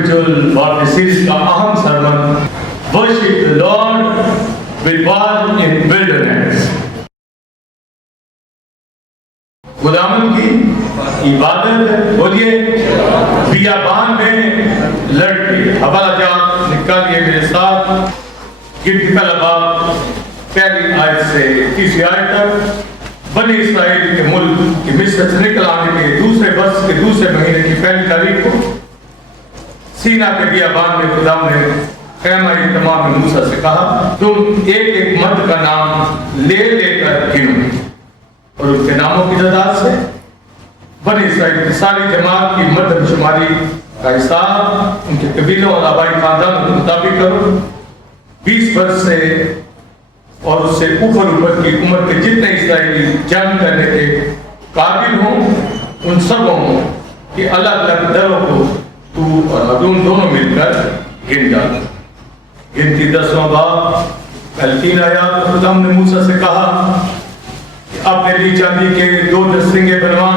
Spiritual warfare series का अहम sermon worship the lord with war in wilderness. खुदावंद की इबादत बोलिए बियाबान में लड़के। हवाला जात निकालिए मेरे साथ। गिनती पहला बाब पहली आयत से तीसरी आयत तक। बनी इस्राएल के मुल्क के मिस्र से निकल आने के दूसरे वर्ष के दूसरे महीने की पहली तारीख को सीना के बियाबान में खुदा ने खैमा इज्तिमा में मूसा से कहा, तुम एक एक मर्द का नाम ले लेकर गिनो और उसके नामों की तादाद से बनी इस्राएल की सारी जमात की मर्दमशुमारी का हिसाब उनके कबीलों और आबाई खानदानों के मुताबिक करो। 20 वर्ष से और उससे ऊपर की उम्र के जितने इसराइली जंग करने के काबिल हों उन सबों की अलग अलग दलों को तू और हारून दोनों मिलकर गिन डाल। गिनती 10वां बाब पहली 3 आयत। खुदा ने मूसा से कहा, अपने ली चांदी के 2 दरसिंगे बनवा,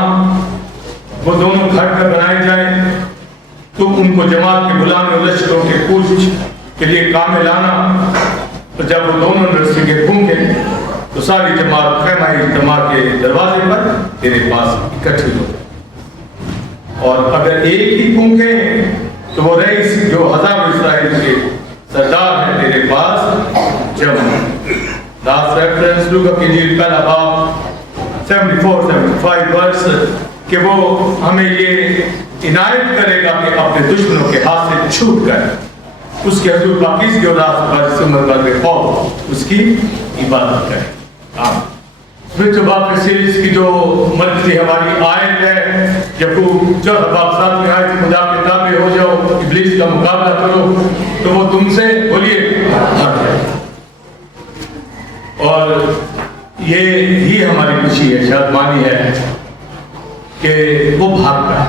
वो दोनों घट कर बनाए जाए। तू उनको जमात के बुलाने और लश्करों के कूच के लिए काम में लाना। तो जब वो दोनों नरसिंगे फूंके तो सारी जमात खैमा इज्तिमा के दरवाजे पर तेरे पास इकट्ठी हो। और अगर एक ही फूंके तो वो रईस जो हजारों इस्राएल के सरदार है तेरे पास जमा। लास्ट रेफरेंस लूका के लिए पहला बाब 74-75 वर्ष कि वो हमें ये इनायत करेगा कि अपने दुश्मनों के हाथ से छूट कर उसके हजूर पाकीज़गी और उसकी इबादत करें। स्पिरिचुअल वॉरफेयर सीरीज की जो मंथली हमारी आयत है, यकूब 4 बाब 7 में आयत, खुदा के ताबे हो जाओ, इब्लीस का मुकाबला करो तो वो तुमसे बोलिए भाग जाए। और ये ही हमारी खुशी है, शादमानी है कि वो भागता है।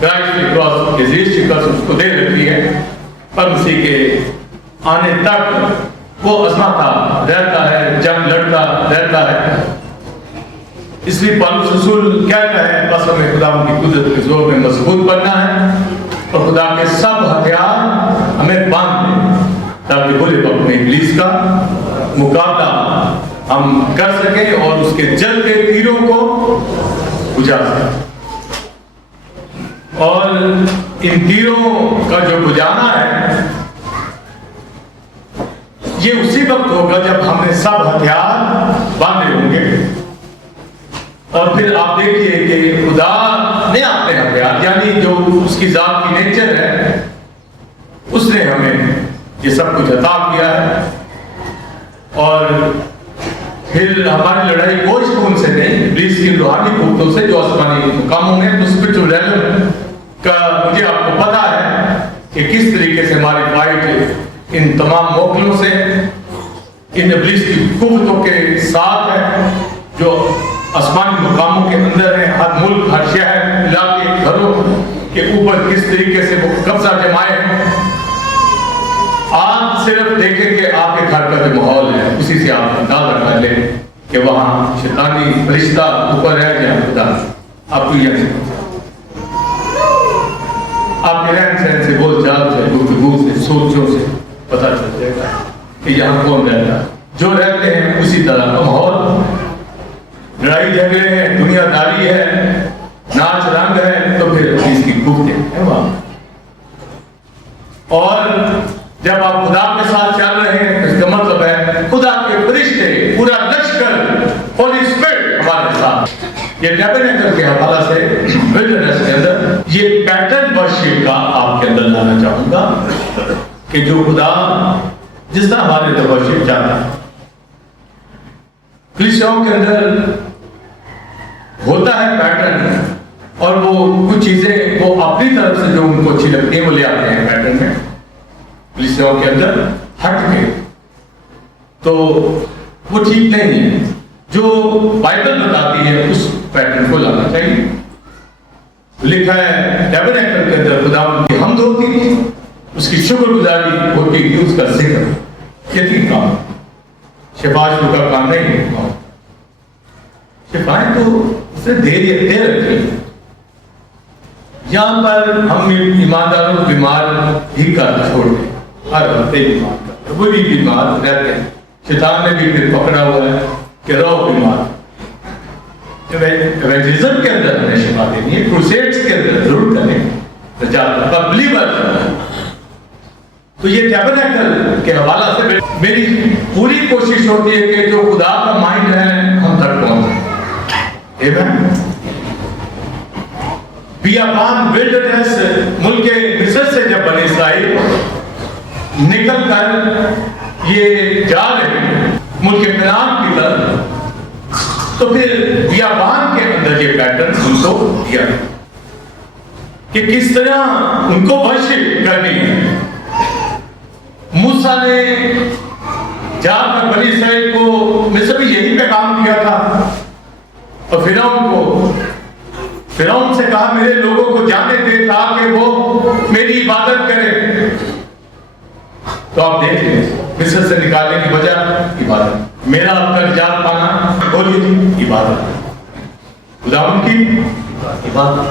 क्राइस्ट की क्रॉस के जीसस की क्रॉस उसको दे रखी है, पर मसीह के आने तक वो आजमाता रहता है, जंग लड़ता रहता है। इसलिए पौलुस रसूल कहता है, बस हमें खुदा की कुदरत के जोर में मजबूत बनना है और खुदा के सब हथियार हमें बांध दें ताकि बुरे वक्त में इब्लीस का मुकाबला हम कर सकें और उसके जलते तीरों को बुझा सकें। और इन तीरों का जो बुझाना है ये उसी वक्त होगा जब हमने सब हथियार बांधे होंगे। और फिर आप देखिए कि खुदा ने अपने हथियार यानी जो उसकी जात की नेचर है उसने हमें ये सब कुछ अता किया है। और फिर हमारी लड़ाई कोई खून से नहीं, इब्लीस की रूहानी कुव्वतों से जो आसमानी मुकामों में स्पिरिचुअल रेलम का मुझे आपको पता है कि किस तरीके से हमारी फाइट इन तमाम मोकलों से इन इब्लीस की कुव्वतों के साथ है जो आसमानी मुकामों के अंदर है। हर मुल्क, हर शहर, इलाके, घरों के ऊपर किस तरीके से वो कब्जा जमाए हैं। आप सिर्फ देखें कि आपके घर का जो माहौल है उसी से आप अंदाजा कर लें कि वहां शैतानी फरिश्ता ऊपर है या खुदा। आपको यह आपके रहन सहन से, बोल चाल से, गुफ्तगू से, सोचों से पता चल जाएगा कि यहाँ कौन रहता है। जो रहते हैं उसी तरह का माहौल, लड़ाई झगड़े हैं, दुनियादारी है, नाच रंग है, तो फिर इसकी गुफ्ते है वहां। और जब आप खुदा के साथ चल रहे हैं इसका मतलब है खुदा के फरिश्ते, पूरा लश्कर, होली स्पिरिट हमारे साथ। ये टैबरनेकल के हवाला से विल्डरनेस के अंदर ये पैटर्न वर्शिप का आपके अंदर लाना चाहूंगा कि जो खुदा जिस तरह हमारे अंदर वर्शिप चाहता है कलीसियाओं के अंदर होता है पैटर्न। और वो कुछ चीजें वो अपनी तरफ से जो उनको अच्छी लगती है वो ले आते हैं पैटर्न में कलीसियाओं के अंदर हट के, तो वो ठीक नहीं है। जो बाइबल बताती है उस पैटर्न को लाना चाहिए। लिखा है टैबरनेकल के अंदर खुदा की हमद होती थी, उसकी शुक्रगुजारी होती थी, उसका जिक्र। ये ठीक काम, शिफाश का काम नहीं है। शिफाएं तो उसने दे रखी, यहाँ पर हम ईमानदारों को बीमार ही कर छोड़ते, हर हफ्ते बीमार करते, वो भी बीमार रहते हैं। शैतान ने भी फिर पकड़ा हुआ है कि रहो बीमार। इवेंजलिज्म के अंदर हमें शिफा देनी है, क्रूसेड्स के अंदर जरूर करें बिलीवर। तो ये टैबरनेकल के हवाला से मेरी पूरी कोशिश होती है कि जो खुदा का माइंड है हम तक पहुंचे। आमीन। बियाबान विल्डरनेस मुल्क मिस्र से जब बने इस्राएल निकल कर ये जा रहे मुल्क कनान की तरफ, तो फिर बियाबान के अंदर ये पैटर्न उनको दिया कि किस तरह उनको वश करनी है। मूसा ने जाकर बनी इस्राएल को मिस्र में यही पैगाम दिया था, और फिरौन से कहा मेरे लोगों को जाने दे ताकि वो मेरी इबादत करें। तो आप देख लें मिस्र से निकालने की वजह इबादत, मेरा आपका निजात पाना बोलिए जी इबादत, खुदावंद की इबादत।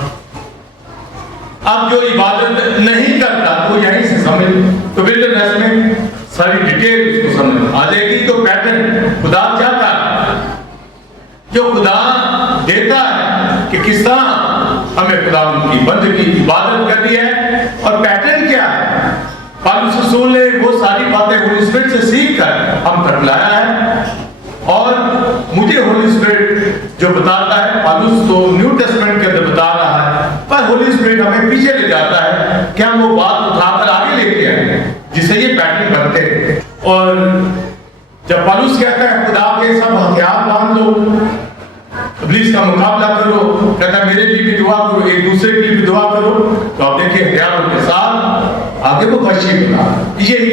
अब जो इबादत नहीं करता तो यहीं से समझ, तो विल्डरनेस में सारी डिटेल उसको समझ आ जाएगी। तो पैटर्न खुदा चाहता है, जो खुदा देता है कि किस तरह हमें खुदा की बंदगी की इबादत करनी है, और पैटर्न क्या है। पौलुस रसूल ने वो सारी बातें होली स्पिरिट से सीख कर हम तक लाया है, और मुझे होली स्पिरिट जो बताता है, पौलुस तो न्यू टेस्टमेंट के अंदर बता रहा है, पर होली स्पिरिट हमें पीछे ले जाता है कि हम वो बात उठाकर आगे लेके आए जिससे ये पैटर्न बनते हैं। और जब पौलुस कहता है खुदा के सब हथियार बांध लो, इब्लीस का मुकाबला करो, कहता है मेरे लिए भी दुआ करो, एक दूसरे के लिए भी दुआ करो, तो आप देखिए हथियारों के साथ आगे वो वशी बना। यही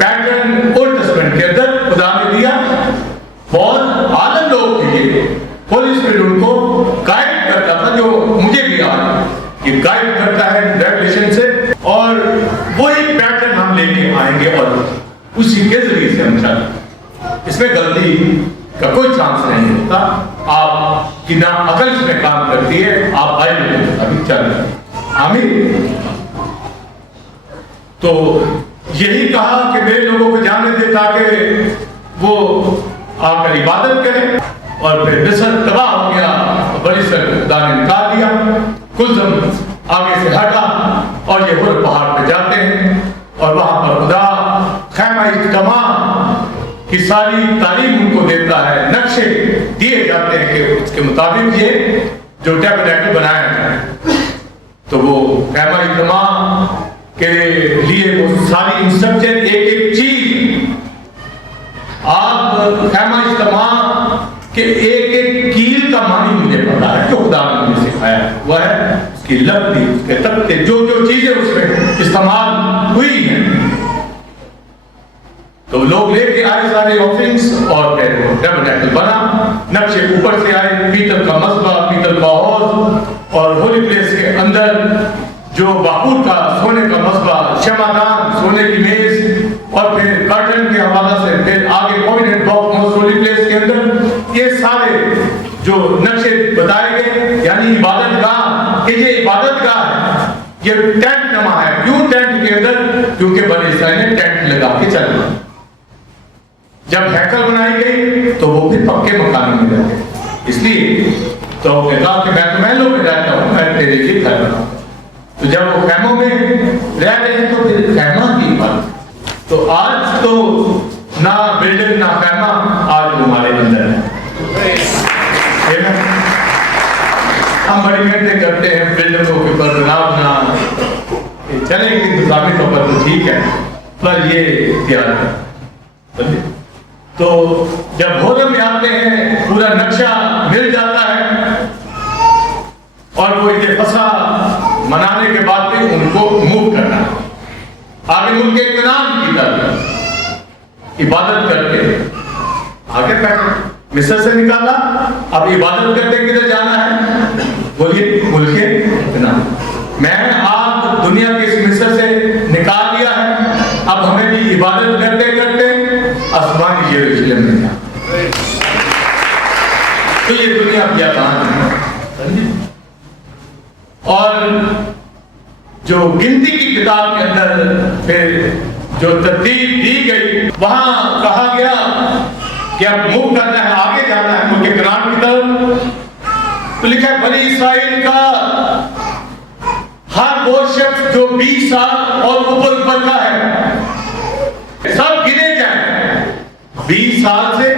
पैटर्न ओल्ड टेस्टमेंट के अंदर खुदा ने दिया। बहुत आनंद लोग थे, होली स्पिरिट उनको गाइड करता था, जो मुझे भी आज ये गाइड करता है रेवलेशन से, और वही पैटर्न हम लेके आएंगे और उसी के जरिए से हम चलेंगे। इसमें गलती का कोई चांस नहीं होता। आपकी ना अकल इसमें काम करती है, आप बाइबल के मुताबिक चल रहे हैं। आमीन। तो यही कहा कि मेरे लोगों को जाने दे ताकि वो आकर इबादत करें, और फिर मिस्र तबाह हो गया, बड़ी सर खुदा ने निकाल दिया, कुलजम आगे से हटा, और ये हुर पहाड़ पे जाते हैं, और वहां पर खुदा खैमा इज्तिमा की सारी तालीम उनको देता है, नक्शे दिए जाते हैं कि उसके मुताबिक ये जो टैबरनेकल बनाया जाए। तो वो खैमा इज्तिमा के लिए वो सारी इंस्ट्रक्शन, एक एक चीज, आप खैमा इज्तिमा के एक एक कील का मानी मुझे पता है, जो खुदा ने मुझे सिखाया वह है उसकी लकड़ी, उसके तख्ते, जो जो चीजें उसमें इस्तेमाल हुई हैं। तो लोग लेके आए सारे ऑफरिंग्स, और फिर टैबरनेकल बना। नक्शे ऊपर से आए, पीतल का मसबा, पीतल का हौज, और होली प्लेस के अंदर जो बाकुर का सोने का मसबा, शमादान सोने की मेज, और फिर कर्टन के हवाला से फिर आगे कोविडेंट बॉक्स होली प्लेस के अंदर ये सारे जो नक्शे बताए गए, यानी इबादत गाह, कि ये इबादत गाह है, ये टेंट नमा है। क्यों टेंट के अंदर? क्योंकि बनी इस्राइल ने टेंट लगा के चलना। जब हैकल बनाई गई तो वो फिर पक्के मकान में रहते, इसलिए तो कहा कि मैं तो महलों में रहता हूँ, मैं तेरे लिए घर बनाऊँ। तो जब वो खैमों में रह रहे हैं तो फिर खैमा की बात। तो आज तो ना बिल्डिंग ना खैमा, आज हमारे अंदर है। हम बड़ी मेहनत करते हैं बिल्डिंगों के ऊपर ना चलेंगे, इंतजामी तौर पर तो ठीक है, पर ये इख्तियार है। तो जब होरम में आते हैं पूरा नक्शा मिल जाता है, और वो ये फसा मनाने के बाद भी उनको मूव करना आगे मुल्क कनान की तरफ इबादत करके आगे बैठ मिस्र से निकाला, अब इबादत करते किधर जाना है? बोलिए मुल्क कनान। मैं आप दुनिया के इस मिस्र से निकाल दिया है, अब हमें भी इबादत करते करते आसमानी यरूशलेम में जाना। तो ये दुनिया बियाबान है, और जो गिनती की किताब के अंदर फिर जो तरतीब दी गई, वहां कहा गया कि अब मूव करना है, आगे जाना है मुल्क कनान की तरफ। तो लिखा है बनी इस्राइल का हर वो शख्स जो 20 साल और ऊपर का है, सब गिने जाए। 20 साल से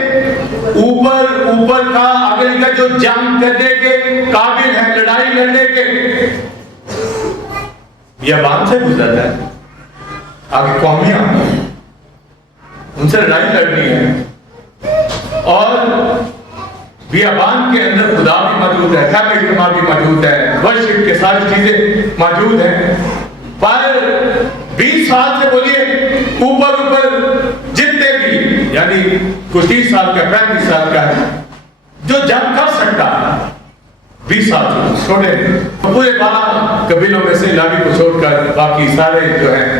ऊपर का, आगे का जो जंग करने के काबिल है, लड़ाई लड़ने के, यह बात से गुजरता है। आगे कौमियां, उनसे लड़ाई लड़नी है। और बियाबान के अंदर खुदा भी मौजूद है, खैर इज्तिमा भी मौजूद है, वर्शिप के सारी चीजें मौजूद हैं। पर 20 साल से बोलिए ऊपर जितने भी, यानी कोई 30 साल का, 35 साल का है, जो जंग कर सकता है 20 साल से छोटे, पूरे 12 कबीलों में से लावी को छोड़कर बाकी सारे जो हैं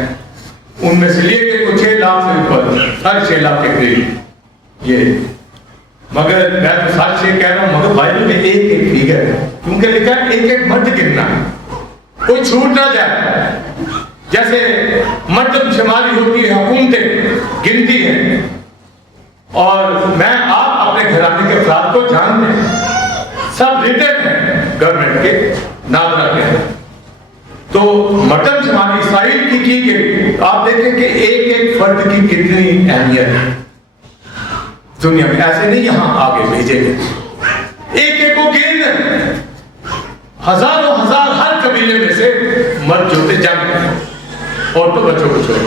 उनमें से लिए गए कुछ 6 लाख से ऊपर, साढ़े 6 लाख के करीब ये। मगर मैं तो 6.5 कह रहा हूं, मगर बाइबल में एक फिगर है, क्योंकि लिखा है एक मर्द गिनना, कोई छूट ना जाए। जैसे मर्द शुमारी होती है, हुकूमतें गिनती है, और मैं आप अपने घराने के अफराद को जानते हैं, सब रिटेन है गवर्नमेंट के नाजरा के। तो मर्दम शुमारी इस्राइल की गई, तो आप देखें कि एक फर्द की कितनी अहमियत है दुनिया में। ऐसे नहीं यहां आगे भेजे गए, एक को गिन, हजारों हजार हर कबीले में से मर्द जो थे जंग, और तो बच्चों को छोड़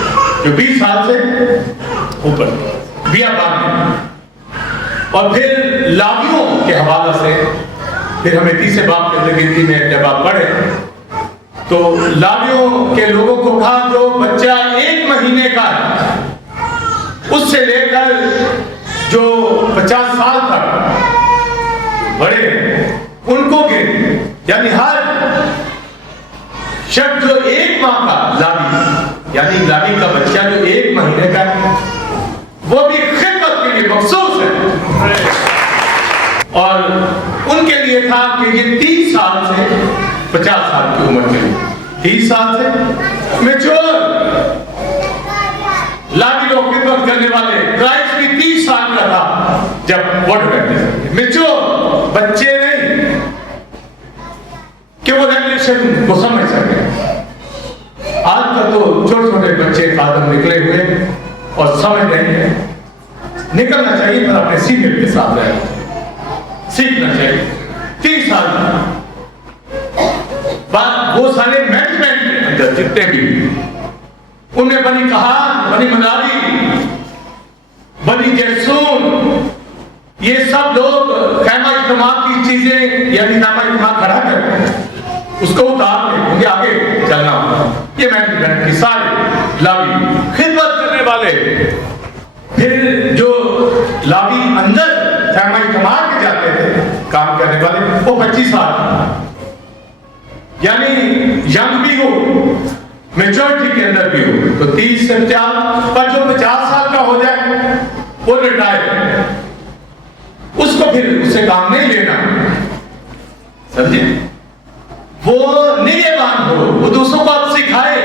जो 20 साल से ऊपर बियाबान में। और फिर लावियों के हवाले से फिर हमें 30 बाप के अंदर गिनती में जब आप पढ़े, तो लावियों के लोगों को कहा जो बच्चा 1 महीने का है, उससे लेकर जो 50 साल तक बड़े, उनको गिन, यानी हर शख्स जो 1 माह का लावी, यानी लावी का बच्चा जो 1 महीने का है, वो भी खिदमत के लिए मखसूस है। और उनके लिए था कि ये 30 साल से 50 साल की उम्र के लिए, 30 साल से मैच्योर लावी लोग खिदमत करने वाले। क्राइस्ट भी 30 साल का था जब वोट करते, मैच्योर बच्चे नहीं कि वो रेवल्यूशन को समझ सके। आज का तो छोटे छोटे बच्चे खादम निकले हुए और समझ रहे हैं, निकलना चाहिए पर अपने सीनियर के साथ रहना, सीखना चाहिए। 30 साल बाद वो सारे मैनेजमेंट जितने भी, उनमें बनी कहान, बनी मनाली, बनी जैसून, ये सब लोग खैमा इज्तिमा की चीजें, यानी खैमा इज्तिमा खड़ा कर उसको उतार के क्योंकि आगे चलना होगा। ये मैनेजमेंट की सारे लावी खिदमत करने वाले, फिर जो लावी अंदर खैमा इज्तिमा के जाते थे काम करने वाले, वो 25 साल, यानी यंग भी हो, मेच्योरिटी के अंदर भी हो, तो 30 से 50, पर जो 50 साल का हो जाए वो रिटायर, उसको फिर उससे काम नहीं लेना, समझे? वो निगहबान हो, वो दूसरों को आप सिखाए,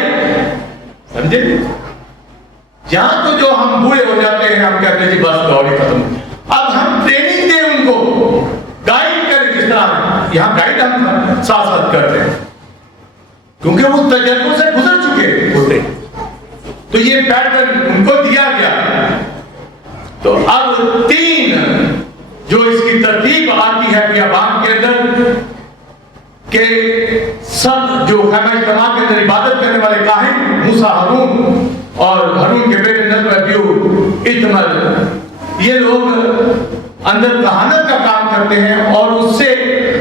समझे? यहां तो जो हम बूढ़े हो जाते हैं, हम कहते हैं जी बस दौड़ खत्म, अब हम ट्रेनिंग दें उनको, गाइड करें, जिस तरह यहां गाइड हम साथ साथ करते हैं, क्योंकि वो तजर्बों से गुजर चुके होते, तो ये पैटर्न उनको दिया गया। तो अब 3 जो इसकी तरतीब आती है बियाबान के अंदर, के सब जो खैमा इज्तिमा के अंदर इबादत करने वाले काहिन मूसा, हारून और हारून के बेटे नदब, अब्यू, इत्मर, ये लोग अंदर कहानत का काम करते हैं, और उससे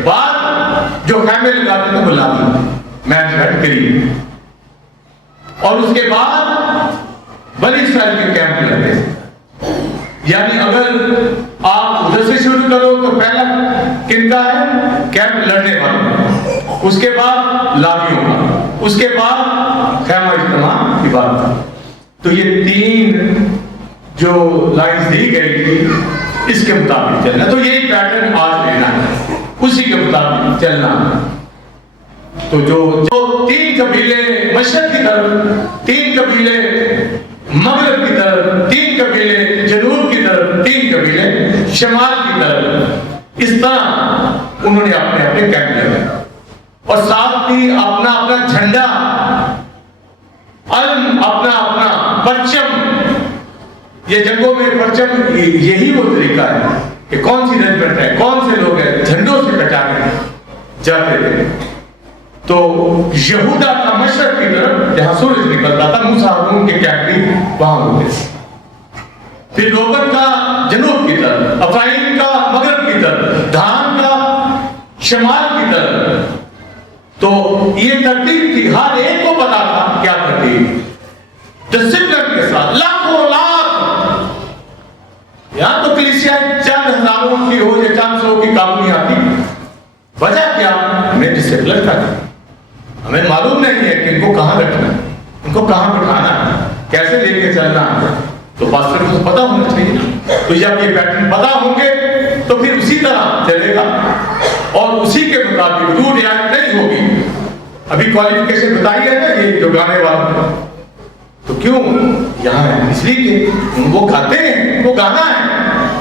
बाद जो खैमे लगाते थे वो लावी मैनेजमेंट के लिए, और उसके बाद बनी इस्राइल के कैंप लगते हैं। यानी अगर आप उधर से शुरू करो तो पहला किनका है? कैंप लड़ने वालों, उसके बाद लावियों का, उसके बाद खैमा इज्तिमा की बात। तो ये 3 जो लाइंस दी गई थी, इसके मुताबिक चलना। तो यही पैटर्न आज लेना है, उसी के मुताबिक चलना है। तो जो 3 कबीले मशरक की तरफ, 3 कबीले मगरब की तरफ, 3 कबीले जनूब की तरफ, 3 कबीले शमाल की तरफ, इस तरह उन्होंने अपने अपने कैंप लगाए और साथ ही अपना अपना झंडा, अपना अपना परचम। ये जंगों में परचम यही वो तरीका है कि कौन सी रेजिमेंट है, कौन से लोग हैं, झंडों से पहचाने जाते थे। तो यहूदा का मशरक की तरफ जहां सूरज निकलता था, मूसा हारून के कैंप भी वहां होते थे। फिर रोबन का जनूब की तरफ, अफराइम का मगरब की तरफ, धान का शमाल की तरफ। तो ये तरतीब थी, हर एक को पता था क्या तरतीब, डिसिप्लिन के साथ, लाखों लाख। यहां तो कलीसिया चंद हजारों की हो या चंद सौ की काबू आती, वजह क्या, हमें डिसिप्लिन का, हमें मालूम नहीं है कि इनको कहां रखना है, इनको कहां बिठाना है, कैसे लेके चलना है। तो पास्टर को पता होना चाहिए। तो जब ये पैटर्न पता होंगे तो फिर उसी तरह चलेगा और उसी के मुताबिक रूल रियायत नहीं होगी। अभी क्वालिफिकेशन बताई है ना ये जो गाने वाला, तो क्यों यहाँ है, इसलिए कि वो गाते हैं, वो गाना है।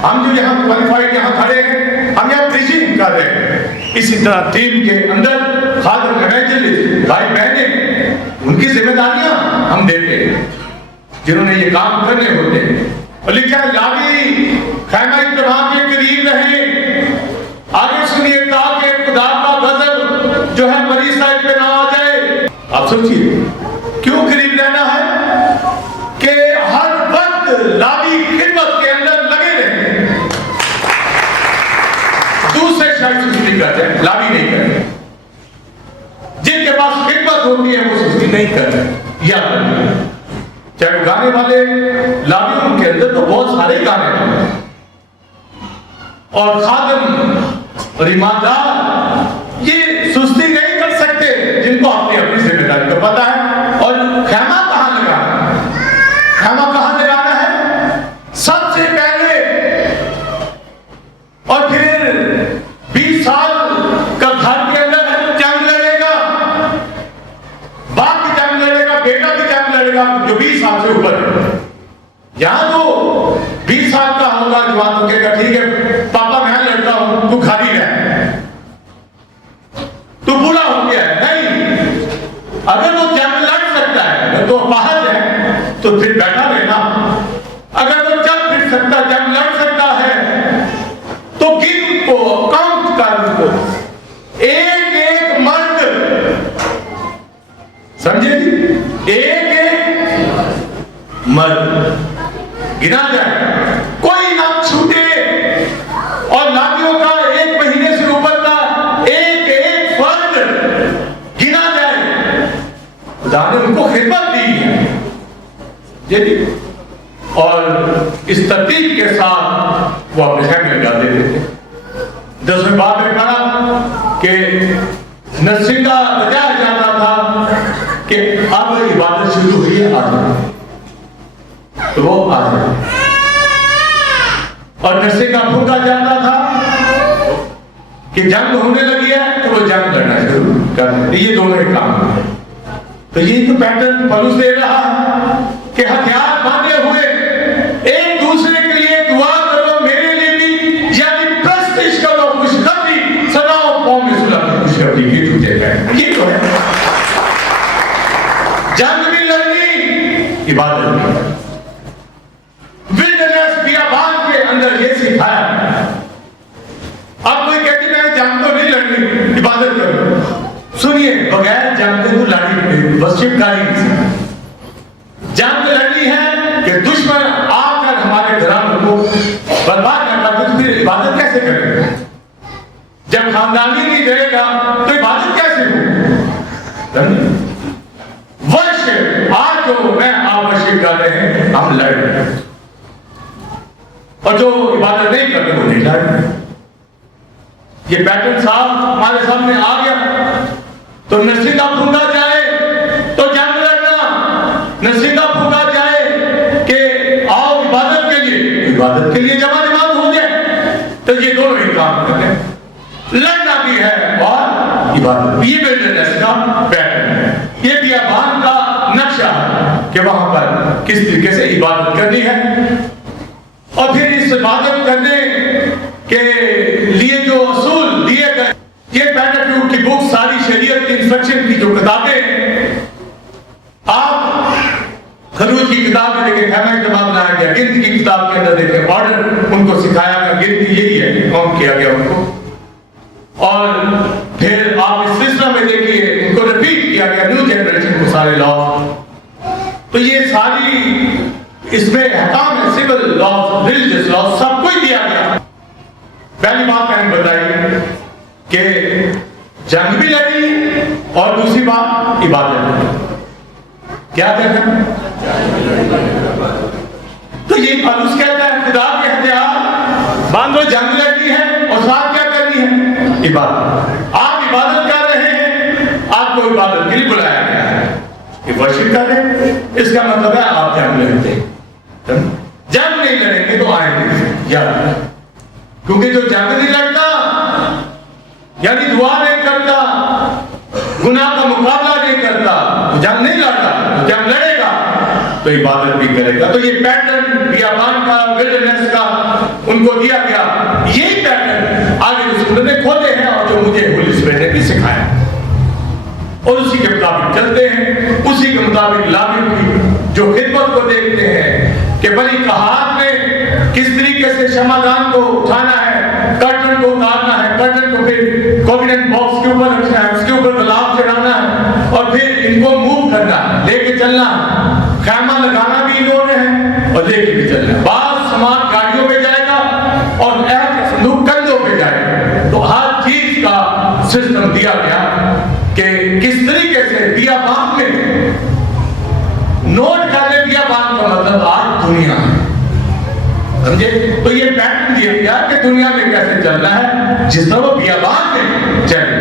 हम जो यहाँ क्वालिफाइड यहाँ खड़े हैं, हम यहाँ प्रीचिंग कर रहे हैं। इसी तरह टीम के अंदर खादम, इवेंजलिस्ट, भाई बहने, उनकी जिम्मेदारियां हम देते हैं जिन्होंने ये काम करने होते हैं। और लिखा है लावी खैमा इज्तिमा के करीब रहे। आगे सुनिए, ताकि खुदा का गजब जो है बनी इस्राइल पे ना आ जाए। आप सोचिए क्यों करीब रहना है कि हर वक्त लावी खिदमत के अंदर लगे रहे। दूसरे शायद सुस्ती करते हैं, लावी नहीं करते। जिनके पास खिदमत होती है वो सुस्ती नहीं करते। याद रखिए, चाहे गाने वाले लावियों के अंदर तो बहुत सारे गाने वाले और खादम और ईमानदार ये सुस्ती नहीं कर सकते, जिनको अपनी अपनी जिम्मेदारी का पता है। और खैमा कहां लगाना है, खैमा कहां लगाना है, सबसे पहले। और फिर 20 साल का घर के अंदर जंग लड़ेगा, बाप की जंग लड़ेगा, बेटा की जंग लड़ेगा जो 20 साल से ऊपर है। यहां तो 20 साल का होगा जवान, तो कहेगा ठीक है पापा मैं लड़ता हूं, तू खाली रह, तू बूढ़ा हो गया है। नहीं, अगर वो जंग लड़ सकता है, अगर तो बाहर है तो फिर बैठा रहना। अगर वो चल फिर सकता, जंग लड़ सकता है, तो गिन को काउंट कर उसको, एक एक मर्द, समझे जी, एक एक मर्द गिना जाए, कोई ना छूटे। और लावियों का 1 महीने से ऊपर का एक एक फर्द गिना जाए। खुदा ने उनको खिदमत दी है जी। और इस तरतीब के साथ वो अपने खेमे लगा देते थे। 10वें बाब में पढ़ा कि नसीदा बजाया जाता था कि अब इबादत शुरू हुई है, आ जाए, तो वो आ जाए। और नशे का फूका जाता था कि जंग होने लगी है तो वो जंग लड़ना शुरू कर देते। ये दोनों ही काम है। तो ये तो पैटर्न पलूस दे रहा है कि हथियार बांधे हुए एक दूसरे के लिए दुआ करो, मेरे लिए भी, यानी प्रस्तिश करो, खुशखबरी सुनाओ, कौम में सुलह की खुशखबरी की तुझे है। ये तो है, जंग भी लड़नी, इबादत भी। विल्डरनेस बियाबान के अंदर ये सिखाया। अब कोई कहती मैं जंग तो नहीं लड़नी, इबादत करो। सुनिए, बगैर जंग के तो लड़ी वर्शिपकारी नहीं सकती। जंग लड़नी है कि दुश्मन आकर हमारे घरानों को बर्बाद करता, तो फिर इबादत कैसे करेंगे? जब खानदानी नहीं रहेगा तो इबादत कैसे हो? वर्शिप, आज जो मैं आप वर्शिप कर रहे हैं, हम लड़ रहे हैं। और जो इबादत नहीं करते वो नहीं लड़ रहे। ये पैटर्न साफ हमारे सामने आ गया। तो नसीदा फूका जाए तो जंग लड़ना, नसीदा फूका जाए कि आओ इबादत के लिए, इबादत के लिए जमा हो जाए। तो ये दोनों ही काम करते हैं, लड़ना भी है और इबादत। ये विल्डरनेस का पैटर्न है, ये बियाबान का नक्शा है कि वहां पर किस तरीके से इबादत करनी है। और फिर इस इबादत करने के लिए जो असूल दिए गए, ये पेंटाट्यूक की बुक, सारी शरीयत की इंस्ट्रक्शन की जो किताबें, आप खरूज की किताब में देखें, खैमा जमा बनाया गया, गिनती की किताब के अंदर देखें, ऑर्डर उनको सिखाया गया, गिनती यही है, कौन किया गया उनको। और फिर आप इस सिलसिला में देखिए, इनको रिपीट किया गया न्यू जनरेशन को सारे लॉ। तो ये सारी इसमें अहकाम है, सिविल लॉ, रिलीजियस लॉ, सब कुछ दिया गया। पहली बात मैंने बताई कि जंग भी लड़ी और दूसरी बात इबादत। क्या कहते हैं? तो ये पलूस कहता है खुदा के हथियार बांधो, जंग लड़नी है और साथ क्या करनी है? इबादत। आप इबादत कर रहे हैं, आपको इबादत के लिए बुलाया गया है, ये वर्शिप कर रहे हैं, इसका मतलब है आप जंग लड़ते हैं। जंग नहीं लड़ेंगे तो आएंगे यार, क्योंकि जो जंग नहीं लड़ता यानी दुआ नहीं करता, गुनाह का मुकाबला नहीं करता, तो जंग नहीं लड़ता, तो जंग लड़ेगा तो इबादत भी करेगा। तो ये पैटर्न बियाबान का, विल्डरनेस का उनको दिया गया। यही पैटर्न आगे रसूल ने खोले हैं और जो मुझे होली स्पिरिट ने भी सिखाया, और उसी के मुताबिक चलते हैं, उसी के मुताबिक लाबिब की जो खिदमत को देखते हैं कि बनी कहात में किस तरीके से शमादान को उठाना है, कर्टन को उतारना है, कर्टन को फिर कोविनेंट बॉक्स के ऊपर रखना है, उसके ऊपर गुलाब चढ़ाना है और फिर इनको मूव करना है, लेके चलना है। खैमा लगाना भी इन्होंने है और लेके भी चलना है। बात सामान गाड़ियों पे जाएगा और संदूक कंधों पे जाएगा। तो हर चीज का सिस्टम दिया गया कि किस तरीके से बियाबान में नोट कर ले, बियाबान का मतलब आज दुनिया है, समझे? तो ये पैटर्न दिया गया कि दुनिया में कैसे चलना है, जिस तरह वो बियाबान में चले।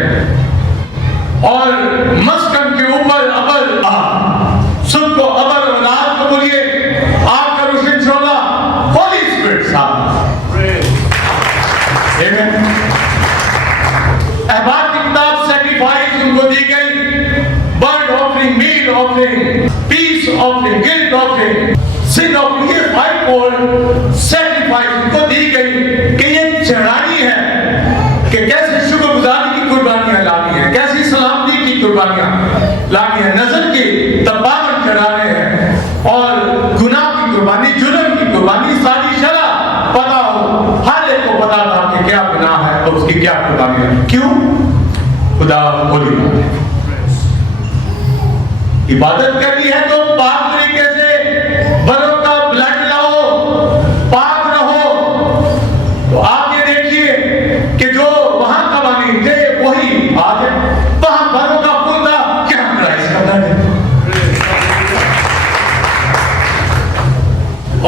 और मस्कन के ऊपर अबल आ, सुन को अबल औलाद को बोलिए, आपका रोशन शोला होली स्पिरिट साहब। अहबार की किताब सैक्रिफाइस उनको दी गई, bird offering, meal offering, peace offering, guilt offering, sin offering, ये 5 सैक्रिफाइस उनको दी गई कि ये चढ़ानी है कि कैसे शुक्रगुजारी की कुर्बानियां लानी है, कैसी सलामती की कुर्बानियां लानी है, नजर की तबादल चढ़ाने हैं और गुनाह की कुर्बानी, जुर्म की कुर्बानी, सारी शरा पता हो, हर एक को पता था कि क्या गुनाह है और उसकी क्या कुर्बानी है। क्यों? खुदा बोली इबादत करनी है तो पाक तरीके से बरों का ब्लड लाओ, पाक रहो। तो आप ये देखिए कि जो वहां कवानीन थे वही आज वहां बरों का खून था, क्या क्राइस्ट का ब्लड है।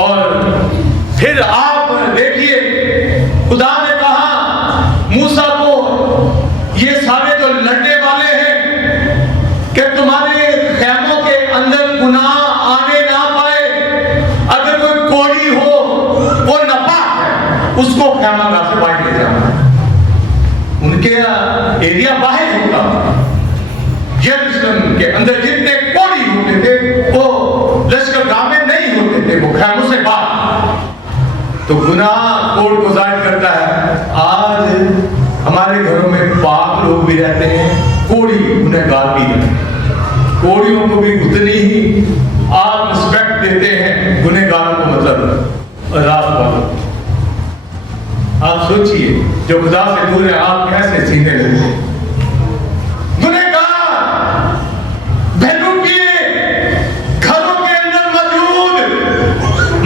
और फिर आप देखिए खुदा ने कहा मूसा को, ये सारे जो लड़ने वाले हैं कि तुम्हारे खैमों के अंदर गुनाह आने ना पाए, अगर कोई कोड़ी हो वो नापाक है, उसको खैमागाह से बाहर ले जाना। उनके एरिया बाहर होता, यरूशलेम के अंदर जितने कोड़ी होते थे वो लश्करगाह में नहीं होते थे, वो खैमों से बाहर। तो गुनाह कोड को जाहिर करता है। आज हमारे घरों में पाक लोग भी रहते हैं, कोड़ी गुनहगार भी रहते हैं। कोड़ियों को भी उतनी ही आप रिस्पेक्ट देते हैं गुनहगारों को, मतलब रात। आप सोचिए जो खुदा से दूर है आप कैसे सीने लगते हैं। गुनहगार बेलूकिए घरों के अंदर मौजूद,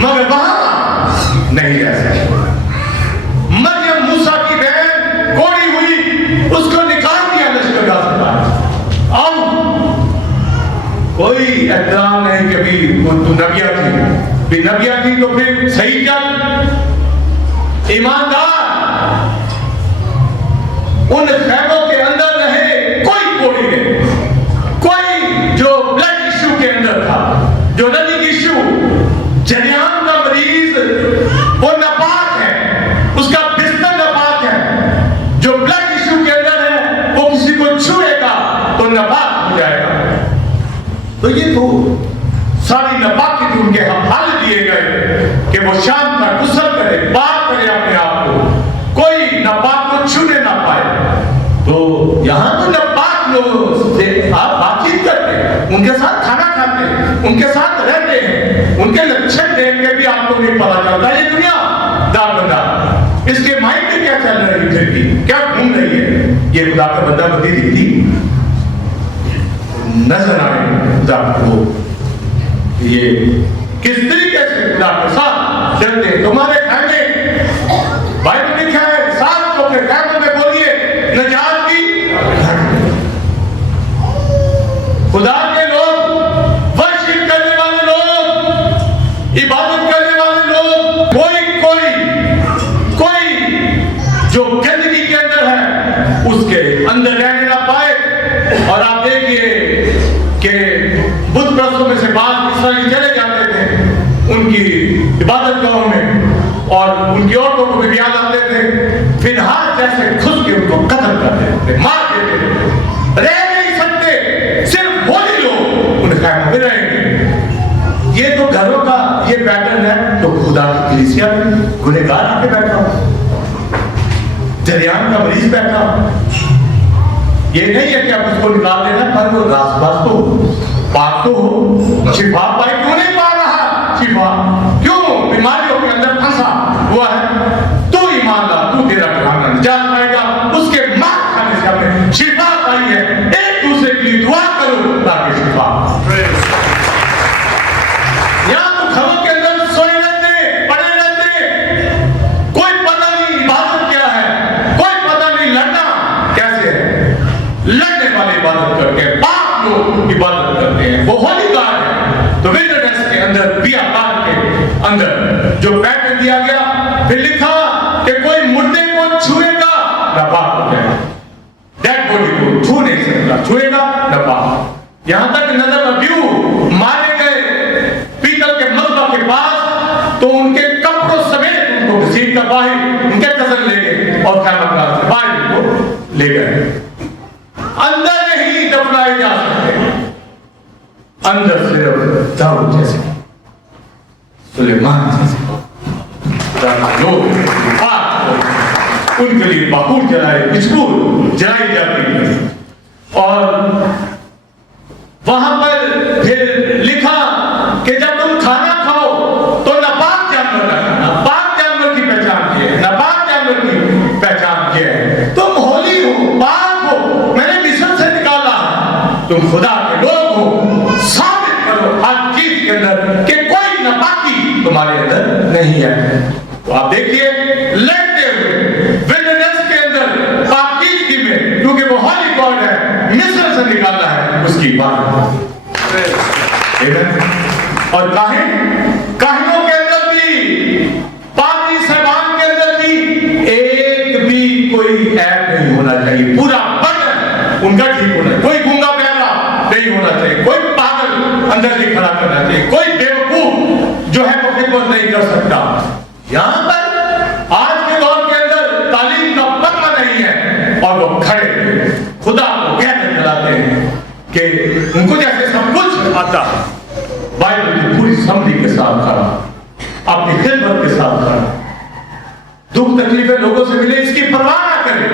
मगर वहां नहीं रह सकते। मरियम मूसा की बहन कोड़ी हुई, उसको निकाल दिया लश्करगाह से बाहर। आओ, कोई एहतराम नहीं कभी, तू नबिया थी, नबिया थी तो फिर सही चल, ईमानदार। उन खैमों के अंदर रहे, कोई कोड़ी नहीं, कोई जो ब्लड इश्यू के अंदर था, जो रनिंग इश्यू, जरियान का मरीज, वो नापाक है, उसका बिस्तर नापाक है। जो ब्लड इश्यू के अंदर है वो किसी को छुए उनके साथ खाना खाते हैं, उनके साथ रहते हैं, उनके लक्षण देख के भी आपको नहीं पता चलता ये दुनिया दागदार, इसके माइंड में क्या चल रही है, फिर भी क्या घूम रही है, ये खुदा का बंदा बंदी दिखती नजर आए खुदा को, ये किस तरीके से खुदा के साथ चलते हैं। तुम्हारे खाने बाइबल लिखा है, साथ को के खाने में बोलिए नजात की खुदा के लोग, वर्शिप करने वाले लोग, इबादत करने वाले लोग, कोई जो गंदगी के अंदर है उसके अंदर रहने ना पाए। और आप देखिए कि बुद्ध प्रस्तों में से बाद इसराइली चले जाते थे उनकी इबादत गाहों में और उनकी औरतों को भी ब्याह लाते थे, फिर हाथ जैसे खुद के उनको कत्ल कर देते थे, मार देते थे, रह नहीं सकते, सिर्फ होली लोग उन खैमों में रहेंगे। ये तो घरों का ये पैटर्न है, तो खुदा की कलीसिया में गुनहगार आके बैठा हो, दरियान का मरीज बैठा हो, ये नहीं है कि आप उसको निकाल देना, पर वो रास तो बात तो हो, शिफा पाई क्यों नहीं पा रहा, शिफा क्यों बीमारियों के अंदर फंसा हुआ है, तू ईमानदार, तू तेरा कलाम जान पाएगा, उसके मार खाने से आपने शिफा पाई है, एक दूसरे के लिए दुआ करो ताकि शिफा। यहाँ तो घरों के अंदर सोए रहते, पड़े रहते, कोई पता नहीं इबादत क्या है, कोई पता नहीं लड़ना कैसे है, लड़ने वाले इबादत करते हैं, पाप लोग इबादत करते हैं, वो होली गार है। तो विल्डरनेस के अंदर बियाबान के अंदर जो पैटर्न दिया गया, फिर लिखा कि कोई मुर्दे को छुएगा न पाप हो जाएगा, डेड बॉडी को छू नहीं सकता, छुएगा न पाप। यहां तक नजर अब्यू मारे गए पीतल के मलबा के पास, तो उनके कपड़ों समेत उनको घसीट कर बाहर उनके कजन ले गए और खैमगाह से बाहर उनको ले गए। अंदर नहीं दफनाए जा सकते, अंदर सिर्फ दाऊद जैसे, सुलेमान जैसे लोग उनके लिए बखूर जलाए, बिस्कुट जलाई जाती है। और वहां पर फिर लिखा कि जब तुम खाना खाओ तो नापाक जानवर का खाना, पाक जानवर की पहचान की है, नापाक जानवर की पहचान की है। तुम होली हो, पाक हो, मैंने मिस्र से निकाला, तुम खुदा के लोग हो, साबित करो हर चीज के अंदर कि कोई नापाकी तुम्हारे अंदर नहीं है। तो आप देखिए लड़ते हुए विल्डरनेस के अंदर पाकीज़गी में, क्योंकि वो होली गॉड है, मिस्र से निकाला है उसकी बात। और काहिनों के अंदर भी, पापी सहबान के अंदर भी एक भी कोई ऐप नहीं होना चाहिए, पूरा बदन उनका ठीक होना चाहिए, कोई गूंगा बहरा नहीं होना चाहिए, कोई पागल अंदर से खड़ा करना चाहिए, कोई बेवकूफ जो है वो खिदमत नहीं कर सकता। यहां पर आज के दौर के अंदर तालीम का पता नहीं है और वो खड़े खुदा को कहते चलाते हैं कि उनको जैसे सब कुछ आता, बाइबल की पूरी समझी के साथ खड़ा, अपनी खिदमत के साथ खड़ा, दुख तकलीफें लोगों से मिले इसकी परवाह ना करे,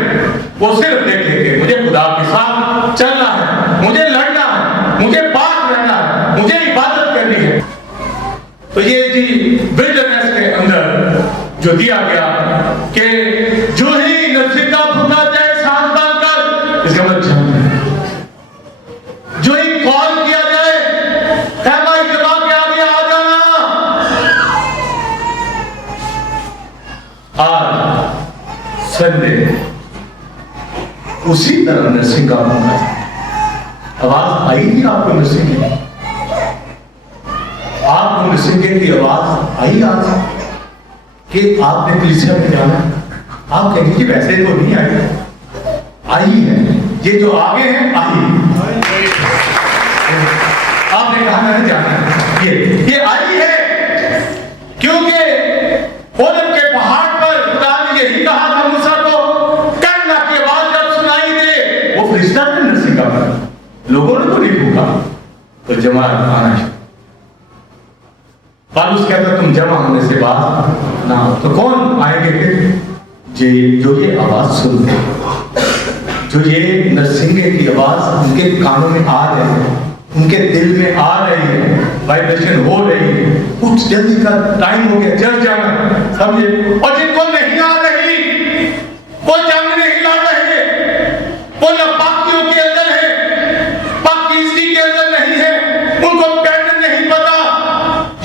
वो सिर्फ देखे कि मुझे खुदा के साथ चलना है, मुझे लड़ना है, मुझे पाक रहना है, मुझे इबादत करनी है। तो ये जी विल्डरनेस के अंदर जो दिया गया कि जो ही नरसिंगा फूटा जाए सांस डालकर, इसका मतलब जो ही कॉल किया जाए खैमा इज्तिमा के आगे आ जाना। आज संडे उसी तरह नरसिंगा फूटा, आवाज आई थी आपको नरसिंगे, आपको नरसिंगे की आवाज आई आज कि आपने कलीसिया में जाना, आप कहेंगे कि वैसे तो नहीं आई है, ये जो आगे है आई, आपने कहा मैंने जाना है, ये आई है, क्योंकि होरेब के पहाड़ पर खुदा ने यही कहा था मूसा को, करना की आवाज जब सुनाई दे, वो फरिश्ता ने नरसिंगा पर, लोगों ने तो नहीं भूखा, तो जमात आना चाहिए। पालूस कहता तुम जमा होने से बाद ना, तो कौन आएंगे फिर? जो ये आवाज सुन, जो ये नरसिंगे की आवाज उनके कानों में आ जाए, उनके दिल में आ रही है, वाइब्रेशन हो रही है, कुछ जल्दी का टाइम हो गया, जल जाना, समझे। और जिनको नहीं आ रही, वो जंग नहीं लड़ रहे, वो नापाकियों के अंदर है, पाकिस्ती के अंदर नहीं है, उनको पैटर्न नहीं पता।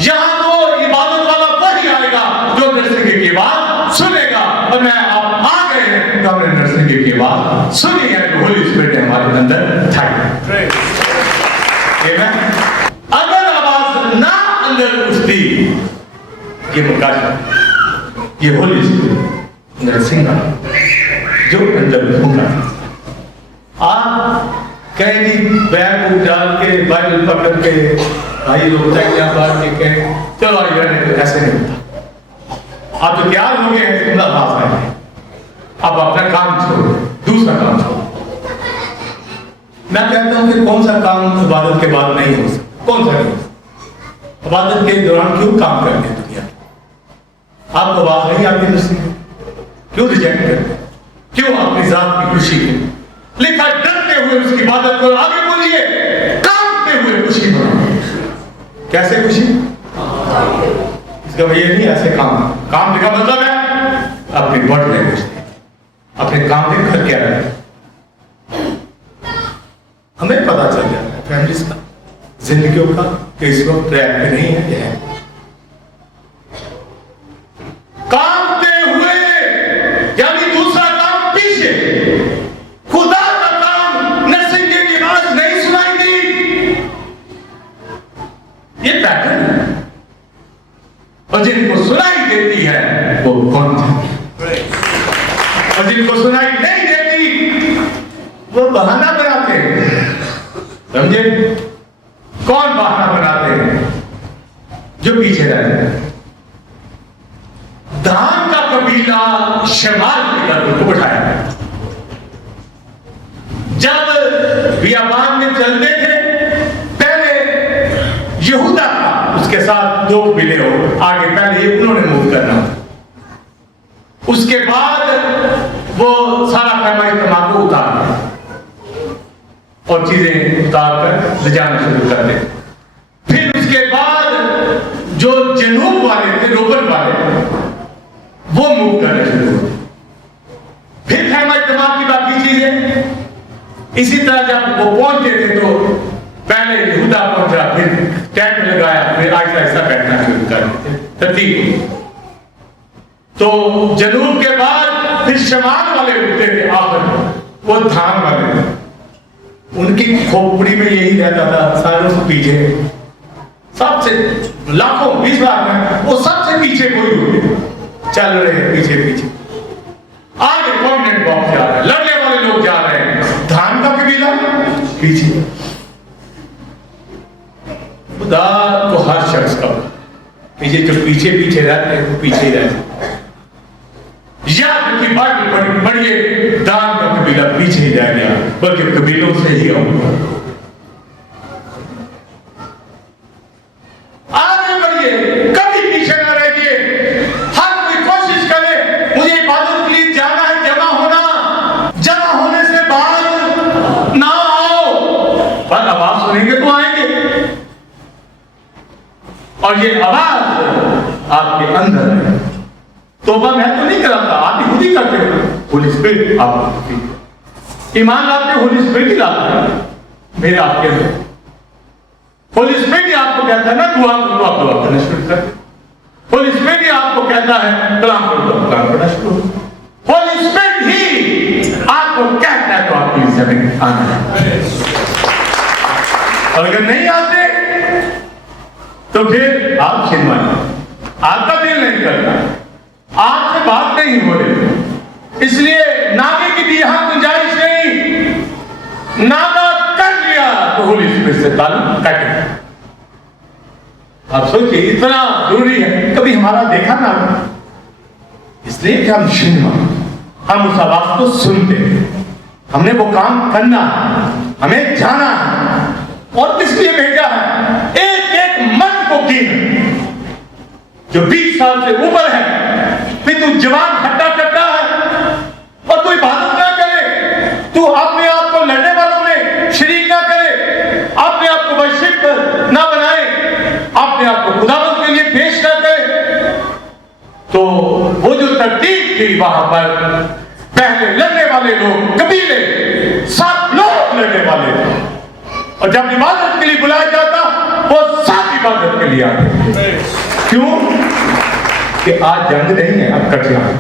यहाँ तो इबादत वाला वही आएगा जो नरसिंह की बात सुनेगा। और मैं आप आ गए हैं तो हमने नरसिंह की बात सुनी है, तो होली स्पिरिट हमारे अंदर था। अगर आवाज ना अंदर उठती, ये मुकाशा, ये होली स्पिरिट नरसिंह जो अंदर घूमना। आप कहेंगी बैग को डाल के बाइबल पकड़ के भाई लोग बात के कहें चलो तो ऐसे नहीं होता। आप तो क्या हो गए हैं, सुंदर बात है, आप अपना काम छोड़ो, दूसरा काम छोड़ो। मैं कहता हूं कि कौन सा काम इबादत के बाद नहीं हो सकता, कौन सा नहीं हो सकता। इबादत के दौरान क्यों काम करते हैं दुनिया, आपको बात नहीं आती नरसिंह, क्यों रिजेक्ट करते, क्यों अपनी जात की खुशी के लिखा डरते हुए उसकी इबादत को आगे बोलिए, कामते हुए खुशी बनाओ। कैसे खुशी, इसका ये नहीं ऐसे काम का मतलब है अपनी बॉडी लैंग्वेज, अपने काम के घर क्या है, हमें पता चल जाता है फैमिलीज का, जिंदगियों का, कि इस वक्त ट्रैक पे नहीं है, क्या है। कामते हुए यानी दूसरा काम पीछे, खुदा का काम, नरसिंह की आवाज नहीं सुनाई दी, ये पैटर्न है। और जिनको सुनाई देती है वो कौन है, और जिनको सुनाई नहीं देती वो बहाना बनाते हैं, समझे। कौन बहाना बनाते हैं, जो पीछे रहते हैं। दान का कबीला शमाल की तरफ को उठाया, जब बियाबान में चलते थे, पहले यहूदा था, उसके साथ दो कबीले हो आगे, पहले उन्होंने मूव करना, उसके बाद वो सारा पैमा इस्तेमाल को उतार और चीजें उतार कर ले जाना शुरू कर दे। फिर उसके बाद जो जनूब वाले थे, रोबन वाले, वो मूव करने शुरू हुए। फिर खैमा इत्तेमाद की बाकी चीजें इसी तरह जब वो पहुंचते थे तो पहले यहूदा पहुंचा, फिर टेंट लगाया, फिर ऐसा ऐसा बैठना शुरू कर देते तरतीब। तो जनूब के बाद फिर शमाल वाले उठते थे, आखिर वो धाम वाले थे, उनकी खोपड़ी में यही रहता था सालों से पीछे, सबसे लाखों 20 लाख में वो सबसे पीछे कोई होते चल रहे हैं, पीछे पीछे आगे कॉन्टिनेंट बॉक्स जा रहा है, लड़ने वाले लोग जा रहे हैं, धान का कबीला पीछे। खुदा को हर शख्स का पीछे, जो पीछे पीछे रहते हैं वो पीछे ही रहते हैं। याद की बात बढ़िए, दान का कबीला पीछे ही रह गया, बल्कि कबीलों से ही आऊंगा। आगे बढ़िए, कभी पीछे ना रहिए, हर कोई कोशिश करे मुझे इबादत के लिए जाना है, जमा होने से बाद ना आओ, पर आवाज सुनेंगे तो आएंगे, और ये आवाज आपके अंदर है। तोबा मैं तो नहीं कराता, आप ही खुद ही करते हो। होली स्पिरिट आप ईमान लाते, होली स्पिरिट ही लाता है मेरे आपके अंदर। होली स्पिरिट ही आपको कहता है ना दुआ करो, आप दुआ करना शुरू कर। होली स्पिरिट ही आपको कहता है कलाम करो, तो कलाम करना शुरू करो। होली स्पिरिट ही आपको कहता है तो आपकी जमीन आना है। और अगर नहीं आते तो फिर आप छिनवाइए, आपका दिल नहीं करता, आपसे बात नहीं हो रही, इसलिए नागे की भी यहां गुंजाइश नहीं। नागा कर लिया तो होली स्पिरिट से ताल्लुक कट। आप सोचिए इतना जरूरी है, कभी हमारा देखा ना, इसलिए कि हम सुनना, हम उस आवाज को सुनते, हमने वो काम करना, हमें जाना, और इसलिए भेजा है एक एक मर्द को गिन जो 20 साल से ऊपर है, फिर तू जवान हट्टा कट्टा है और तू इबादत ना करे, तू अपने आप को लड़ने वालों में शरीक ना करे, अपने आप को वहां पर पहले लड़ने वाले लोग कबीले 7 लोग लड़ने वाले थे, और जब इबादत के लिए बुलाया जाता वो 7 इबादत के लिए आते। क्यों? कि आज जंग नहीं है, अब कटिया है।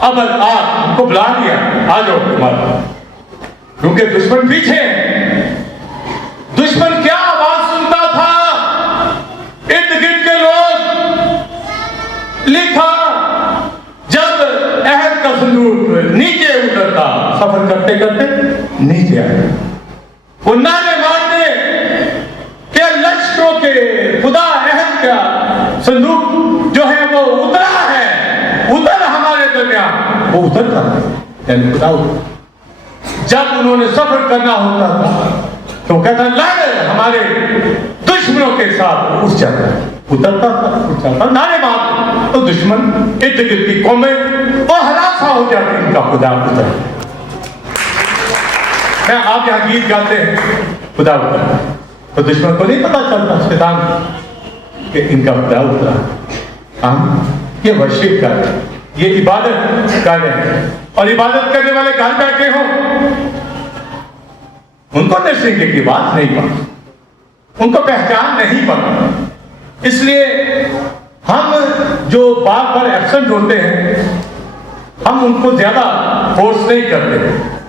अब आज उनको बुला लिया, आ जाओ तुम्हारा, क्योंकि दुश्मन पीछे है। दुश्मन क्या आवाज सुनता था? इर्द गिर्द के लोग लिखा, जब अहद का संदूक नीचे उतरता, सफर करते करते नीचे आया, वो नारे मारते कि लश्करों के खुदा अहद का संदूक जो है वो उतरा है, उतर हमारे दरमियान। वो उतरता यानी खुदा उतर। जब उन्होंने सफर करना होता था तो कहता लड़ हमारे दुश्मनों के साथ, उठ जाता, उतरता था, उठ जाता, नारे मारते तो दुश्मन इर्द गिर्द की कौमें वो हलासा हो जाती, इनका खुदा उतर। मैं आप यहाँ गीत गाते हैं खुदा उतर, तो दुश्मन को नहीं पता चलता शैतान कि इनका खुदा उतरा। हम ये वर्शिप कर रहे हैं, ये इबादत कर रहे हैं, और इबादत करने वाले घर बैठे हो, उनको नरसिंह की बात नहीं पता, उनको पहचान नहीं पता। इसलिए हम जो बात पर एब्सेंट होते हैं, हम उनको ज्यादा फोर्स नहीं करते,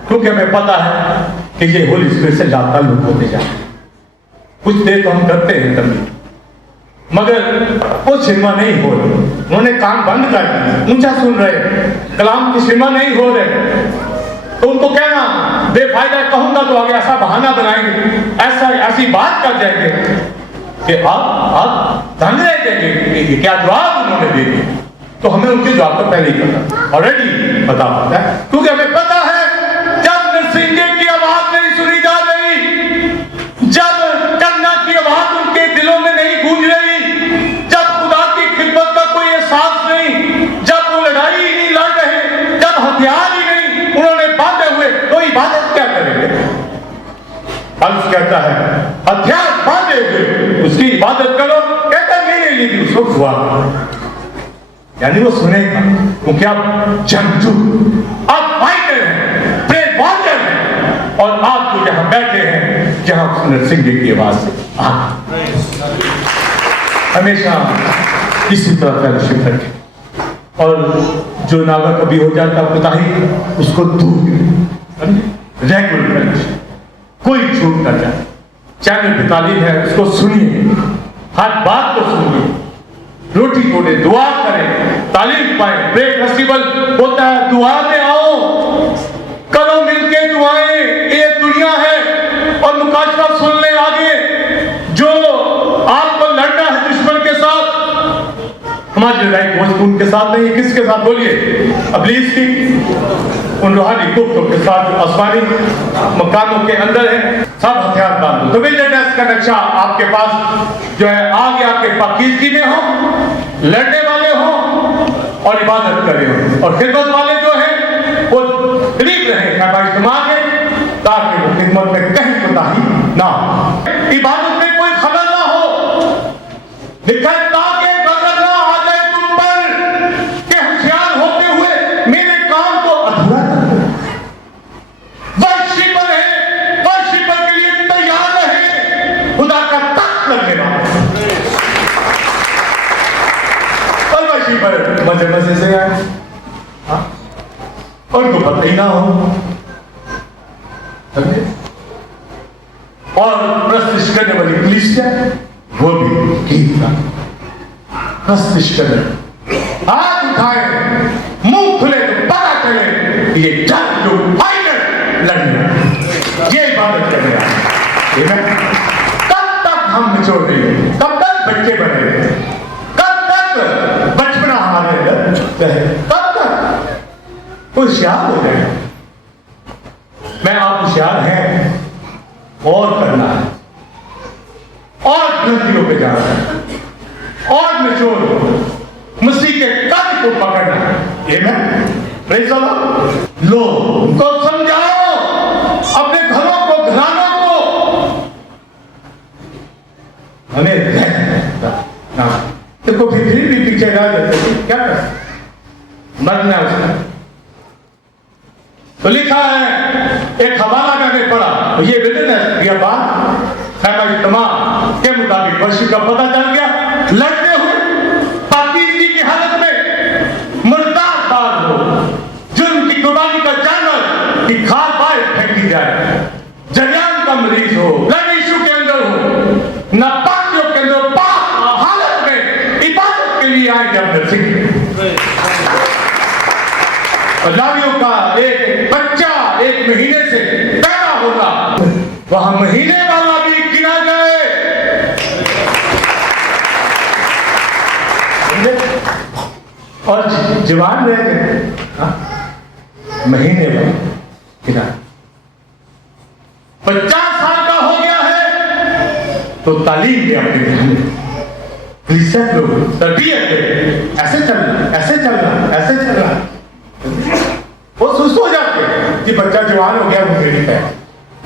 क्योंकि हमें पता है कि ये होली स्पिरिट से लाताल्लुक होते जाते हैं। कुछ देर तो हम करते हैं तभी, मगर वो सिनेमा नहीं हो रही, उन्होंने कान बंद कर दिए, ऊंचा सुन रहे, कलाम की सिनेमा नहीं हो रहे, तो उनको कहना बेफायदा कहूंगा तो आगे ऐसा बहाना बनाएंगे, ऐसी बात कर जाएंगे कि आप धन रह देंगे, क्या जवाब उन्होंने दे दिया। तो हमें उनके जवाब को पहले ही पता, ऑलरेडी पता होता है, क्योंकि हमें पता है जब नरसिंह की आवाज नहीं सुनी जा रही, जब कन्ना की आवाज उनके दिलों में नहीं गूंज रही, जब खुदा की खिदमत का कोई एहसास नहीं, जब वो लड़ाई ही नहीं लड़ रहे, जब हथियार ही नहीं उन्होंने बांधे हुए, तो इबादत क्या करेंगे? पौलुस कहता है हथियार बांधे हुए उसकी इबादत करो, कहता मेरे लिए भी उसको दुआ करो, यानी वो सुनेगा, क्योंकि आप जंगजू, आप फाइटर हैं, प्रेयर वॉरियर हैं, और आप जो यहाँ बैठे हैं, जहाँ नरसिंह की आवाज से हमेशा इसी तरह फेलोशिप रखें, और जो नागा कभी हो जाता कोताही उसको दूर रेगुलर फेलोशिप, कोई छूट कर जाए, चैनल पे तालीम है उसको सुनिए, हर बात को सुनिए, रोटी तोड़े, दुआ करें, तालीम पाए, ब्रेक फेस्टिवल होता है, दुआ में आओ, करो मिलके दुआएं, ये दुनिया है, और मुकाशवा सुन ले आगे, जो आपको लड़ना है दुश्मन के साथ, हमारी लड़ाई भोजपुर के साथ नहीं, किसके साथ बोलिए? इब्लीस की, उन रूहानी कुफ्तों के साथ, आसमानी मकानों के अंदर है। सब हथियार बांधो, तो विजिलेंस का नक्शा आपके पास जो है आगे आपके पाकीज़गी में हो, लड़ने वाले हो और इबादत करे हो, और खिदमत वाले जो है वो करीब रहे इज्तिमा के, ताकि वो खिदमत में कहीं कोताही ना हो, इबादत में कोई खलल ना हो, निकलता के गजब ना आ जाए तुम पर कि होशियार होते हुए मेरे काम को अधूरा कर दो। वर्शिपर है, वर्शिपर के लिए तैयार रहे, खुदा का तख्त लगने वाला, और वर्शिपर मजे मजे से आए, और को पता ही ना हो, और प्रस्तिश करने वाली पुलिस है, वो भी गीत का प्रस्तिश करे, हाथ उठाए, मुंह खुले तो पता चले ये जंग जो फाइटर लड़ने, ये इबादत करने आए। कब तक हम निचोड़ रहे, कब तक बच्चे बने रहे, कब तक बचपना हमारे अंदर रहे, कब तक होशियार हो जाए। मैं आप होशियार हैं, और करना है, और गलतियों पे जाना है, और निचोड़ मसीह के कद को पकड़ना है। ये मैं प्रेज़ द लॉर्ड। लो उनको समझाओ, अपने घरों को, घरानों को, हमें देखो फिर भी पीछे गिरा देते थे, क्या कर मरना उसका। तो लिखा है, एक हवाला करने पड़ा, ये विटनेस बियाबान खैमा इज्तिमा के मुताबिक वर्षी का पता चल गया, लड़ते हुए पाकिस्तानी की हालत में मुर्दार बार हो, जुर्म की कुर्बानी का जानवर की खाल बाहर फेंकी जाए, जरियान का मरीज हो, ब्लड इशू के अंदर हो, नापाकियों के अंदर पाक हालत में इबादत के लिए आए जब नसीब लावियों का एक बच्चा 1 महीने से पैदा होगा, वहां महीने वाला भी गिना जाए। और जवान रह गए, महीने वाला गिना। 50 साल का हो गया है तो तालीम दिया अपने घर में, तरबियत दे, ऐसे चलना, ऐसे चलना, ऐसे चलना। वो सुस्त हो जाते हैं कि बच्चा जवान हो गया, वो मेरी है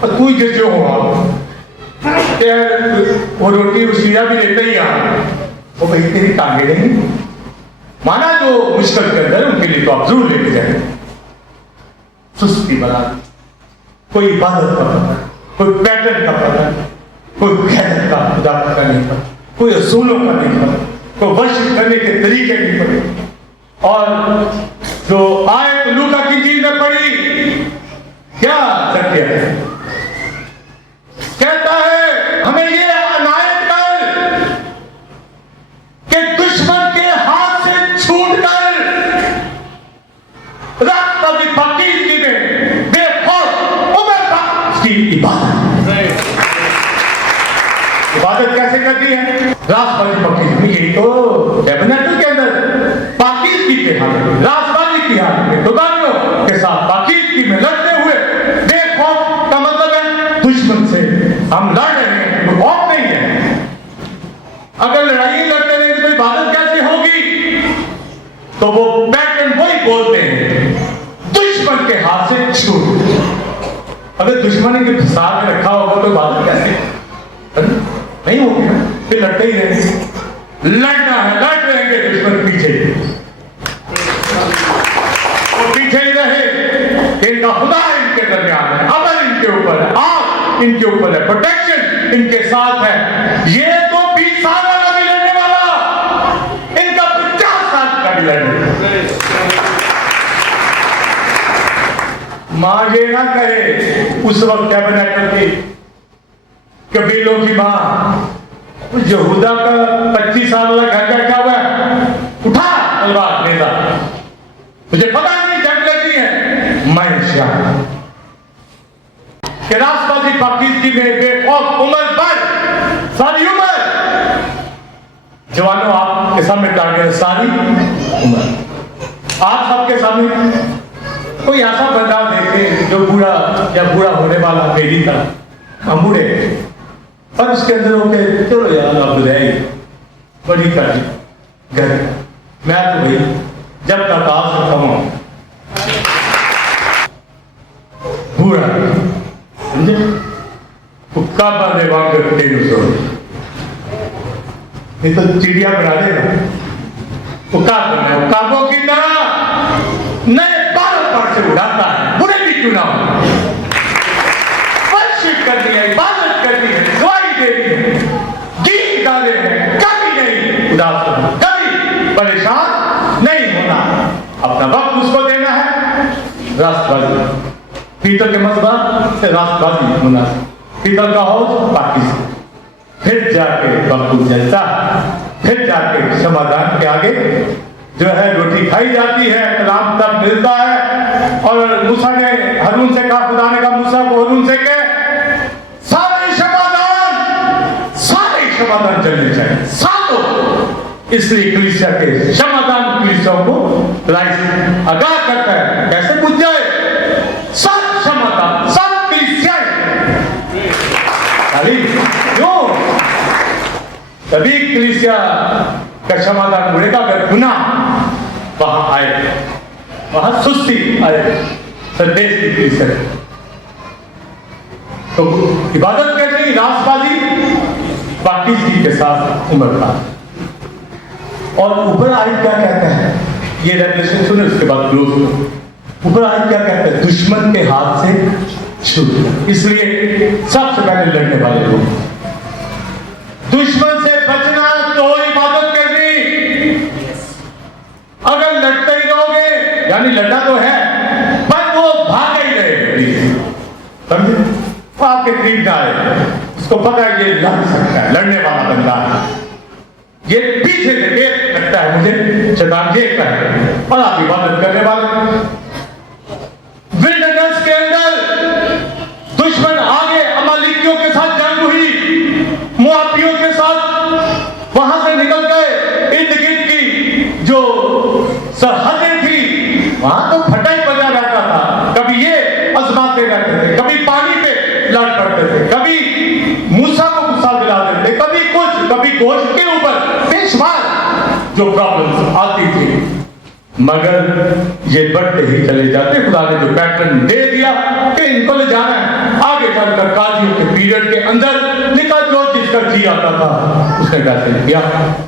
और तू ही जो हो वो रोटी उसीरा भी लेते ही वो भाई तेरी टांगे नहीं माना जो मुश्किल के अंदर उनके लिए तो आप जरूर लेके जाए। सुस्ती बना, कोई इबादत का पता, कोई पैटर्न का पता, कोई गैरत का खुदा का नहीं पता, कोई असूलों का नहीं पता, कोई वर्शिप करने के तरीके नहीं पता। और जो आयत लूका की चीज में पड़ी, क्या सत्य है, कहता है हमें ये अनायत कर कि दुश्मन के हाथ से छूट कर रास्ता की पाकीज़गी में बेखौफ उम्र की इबादत कैसे करती है, रास्ता की पाकीज़गी, यही तो टैबरनेकल के अंदर पाकीज़गी के हाथ में, रास्ताबाजी की हाथ में, दुकानों के साथ पाकीज़गी में लड़ते हुए बेखौफ का मतलब है दुश्मन से हम लड़ रहे हैं, वो खौफ नहीं है। अगर लड़ाई लड़ते रहे तो इबादत कैसे होगी, तो वो पैटर्न वही बोलते हैं, दुश्मन के हाथ से छूट। अगर दुश्मन के साथ में रखा होगा तो इबादत कैसे नहीं होगी ना, फिर लड़ते ही रहेंगे, लड़ना है, लड़ रहेंगे, दुश्मन पीछे वो पीछे ही रहे, इनका खुदा इनके दरमियान है, अमल इनके ऊपर है, आग इनके ऊपर है, प्रोटेक्शन इनके साथ है। ये तो 20 साल वाला भी लड़ने वाला, इनका 50 साल का भी लड़ने वाला। मां ये ना करे उस वक्त क्या बना करती कबीलों की मां, यहूदा का 25 साल वाला घर बैठा हुआ है, उठा तलवार नेता, मुझे पता नहीं जंग लगी है, मैं शाह के रास्ताबाजी पाकीज़गी में बेखौफ उम्र पर सारी उम्र, जवानों आपके सामने टारगेट है, सारी उम्र आप सबके सामने कोई ऐसा बंदा देखे जो बूढ़ा या बूढ़ा होने वाला मेरी तरह हम बूढ़े, और उसके अंदर होके चलो यार अब रहे बड़ी कर घर, मैं तो भाई जब तक आ सकता हूं बूढ़ा समझे, कुक्का पर देवांग ये तो चिड़िया बना देगा, काबों की तरह नए पर से उड़ाता है, बुरे भी क्यों ना हो, वर्शिप करनी है, इबादत करनी है, दुआई देनी है, गीत गाने हैं, कभी नहीं उदास होना, कभी परेशान नहीं होना, अपना वक्त उसको देना है। राष्ट्रवादी पीतल के मजबा से राष्ट्रवादी होना, पीतल का हौज पाकिस्तान, फिर जाके वक्त जलता, फिर जाके समाधान के आगे जो है रोटी खाई जाती है, कलाम तब मिलता है। और मूसा ने हारून से कहा, खुदा ने कहा मूसा को हारून से के सारे समाधान चलने चाहिए सालों, इसलिए कलीसिया के समाधान कलीसियाओं को लाइस आगाह करता है, कैसे पूछ जाए सब समाधान सब कलीसिया क्यों, तभी कलीसिया का समाधान मिलेगा अगर गुनाह वहां आए, वहां सुस्ती आए, संदेश की कलीसिया। तो इबादत कहते हैं रास्तबाजी पाकीज़गी के साथ उम्र का, और ऊपर आयत क्या कहता है, ये रेवलेशन सुने उसके बाद क्लोज करो। ऊपर आयत क्या कहता है, दुश्मन के हाथ से छूट। इसलिए सबसे पहले लड़ने वाले लोग, दुश्मन से बचना तो इबादत करनी। अगर लड़ते ही रहोगे, यानी लड़ना तो है पर वो भाग ही रहे, समझे, आपके करीब ना आए, उसको पता है ये लड़ सकता है, लड़ने वाला बंदा है, ये पीछे से देख लगता है मुझे शैतान देखता है, और आप इबादत करने वाले। विल्डरनेस के अंदर दुश्मन आगे अमालिकियों के साथ जंग हुई, मुआफियों के साथ वहां से निकल गए, इर्द गिर्द की जो सरहदें थी वहां तो फटा ही बजा रहता था। कभी ये आजमाते रहते थे, कभी पानी पे लड़ पड़ते थे, कभी मूसा को गुस्सा दिला देते, कभी कुछ, कभी गोश्त के ऊपर बेशुमार जो प्रॉब्लम्स आती थी, मगर ये बढ़ते ही चले जाते। खुदा ने जो पैटर्न दे दिया कि इनको ले जाना है, आगे चलकर काजियों के पीरियड के अंदर निकल जो जिसका जी आता था उसने वैसे किया,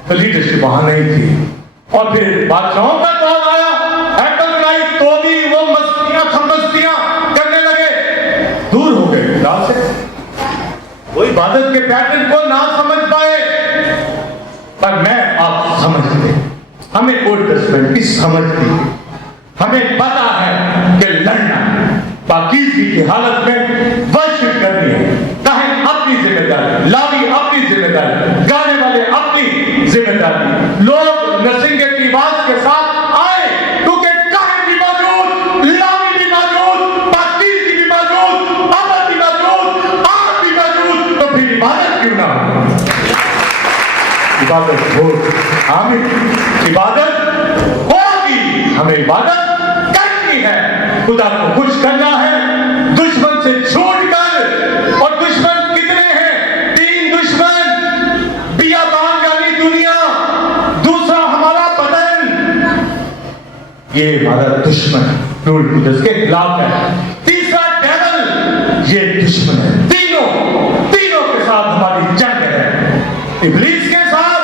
तो लीडरशिप वहां नहीं थी। और फिर बादशाहों का दौर आया, हैकल बनाई तो भी वो मस्तियां खमस्तियां करने लगे, दूर हो गए खुदा से, वो इबादत के पैटर्न को ना समझ पाए। पर मैं आप समझते, हमें ओल्ड टेस्टमेंट की समझ थी, हमें पता है कि लड़ना पाकीज़गी की हालत में वर्शिप करनी है, कहें अपनी जिम्मेदारी, लावी अपनी जिम्मेदारी, गाने वाले अपनी जिम्मेदारी, लोग नरसिंगे की आवाज के साथ आए क्योंकि कहें भी मौजूद, लावी भी मौजूद, पाकीज़गी भी मौजूद, अमल भी मौजूद, आग भी मौजूद, तो फिर इबादत क्यों ना हो? इबादत हो, आमीन, इबादत होगी, हमें इबादत करनी है, खुदा को खुश करना है, दुश्मन से छूटकर। और दुश्मन कितने हैं? 3 दुश्मन, बियाबान यानी दुनिया, दूसरा हमारा बदन, ये हमारा दुश्मन रूल कुदस के खिलाफ है, तीसरा डेविल, ये दुश्मन है। तीनों के साथ हमारी जंग है, इब्लीस के साथ,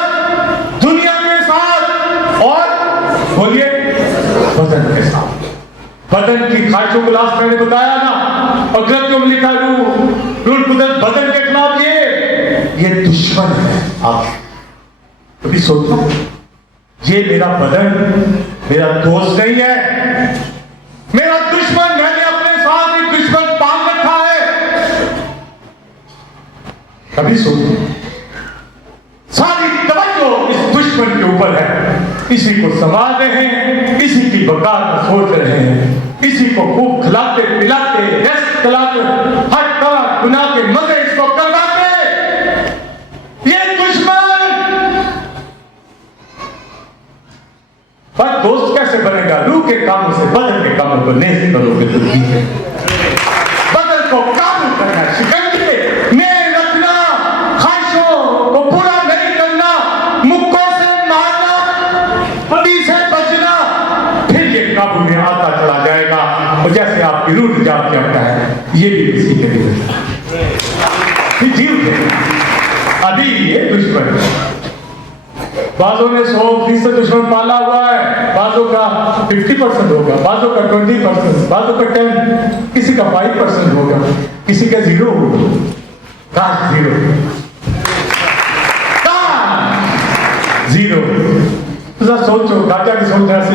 दुनिया के साथ, और बोलिए बदन के साथ। बदन की ख्वाहिशों को लास्ट मैंने बताया ना, और ग्रंथों में लिखा रूल कुदस बदन के खिलाफ ये दुश्मन है। आप कभी सोचो, ये मेरा बदन मेरा दोस्त नहीं है, मेरा दुश्मन, मैंने अपने साथ ही दुश्मन पाल रखा है। कभी सोचो, सारी तवज्जो इस दुश्मन के ऊपर है, इसी को संभाल रहे हैं, इसी की बका का सोच रहे हैं, इसी को खूब खिलाते पिलाते रेस्ट खिलाते हर तरह गुनाह के मजे इसको करवाते। ये दुश्मन, पर दोस्त कैसे बनेगा? रूह के कामों से बदन के कामों को नहीं करोगे तो ठीक है। बदन को काबू करना, शिकंजे में रखना, ख्वाहिशों को पूरा नहीं करना, मुक्कों से मारना, पति से बचना, फिर ये काबू में आता चला जाएगा। और जैसे आपकी रूह जाप करता है, ये भी किसी के लिए जीव है। अभी ये दुश्मन, बाजों ने 100% दुश्मन पाला हुआ है, बाजों का 50% होगा, बाजों का 20%, बाजों का 10, किसी का 5% होगा, किसी का 0 होगा। कहाँ 0? कहाँ 0? तो सोचो, गाजा की सोच रहा है,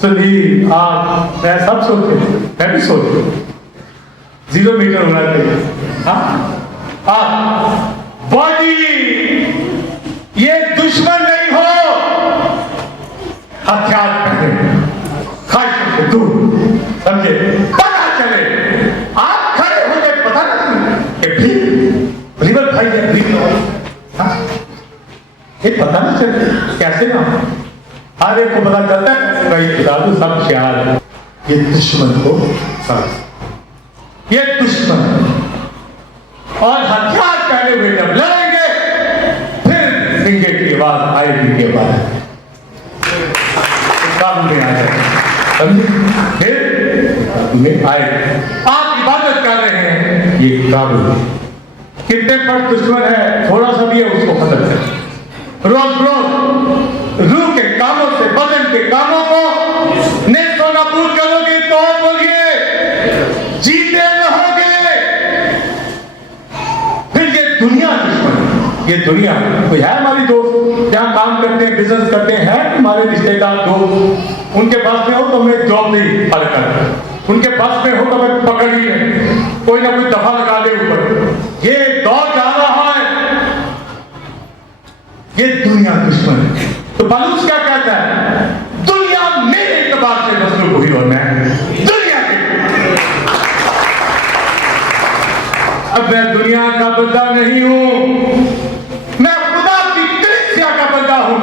सुधीर, आप, मैं सब सोचते, मैं भी सोचते 0 मीटर होना चाहिए। हाँ, बॉडी ये दुश्मन नहीं हो, हथियार पहने, ख्वाहिशों से दूर, समझे? पता चले आप खड़े हो गए, पता नहीं कि भी भाई है, भी ये पता नहीं चलता कैसे ना, हर एक को पता चलता है भाई खुदा तो सब ख्याल है। ये दुश्मन को समझ, ये दुश्मन, और हथियार पहने हुए जब लड़ेंगे फिर सिंगे की आवाज आएगी के बाद काम में आ जाए, समझे? फिर में आए, आप इबादत कर रहे हैं, ये काबू कितने पर दुश्मन है, थोड़ा सा भी है उसको खत्म कर, रोज रोज रूह के कामों से बदन के कामों को नेस्तो नाबूद करोगे तो बोलिए जीते रहोगे। फिर ये दुनिया दुश्मन, ये दुनिया कोई है हमारी दोस्त जहां काम करते हैं, बिजनेस करते हैं, हमारे रिश्तेदार दोस्त, उनके पास में हो तो मैं जॉब नहीं हल कर, उनके पास में हो तो मैं पकड़ ही नहीं, कोई ना कोई दफा लगा दे ऊपर। ये दौर जा रहा है, ये दुनिया दुश्मन है। तो पौलुस क्या कहता है? दुनिया मेरे इतबार से मसलूब हुई और मैं दुनिया के। अब मैं दुनिया का बंदा नहीं हूं, मैं खुदा की कलीसिया का बंदा हूं।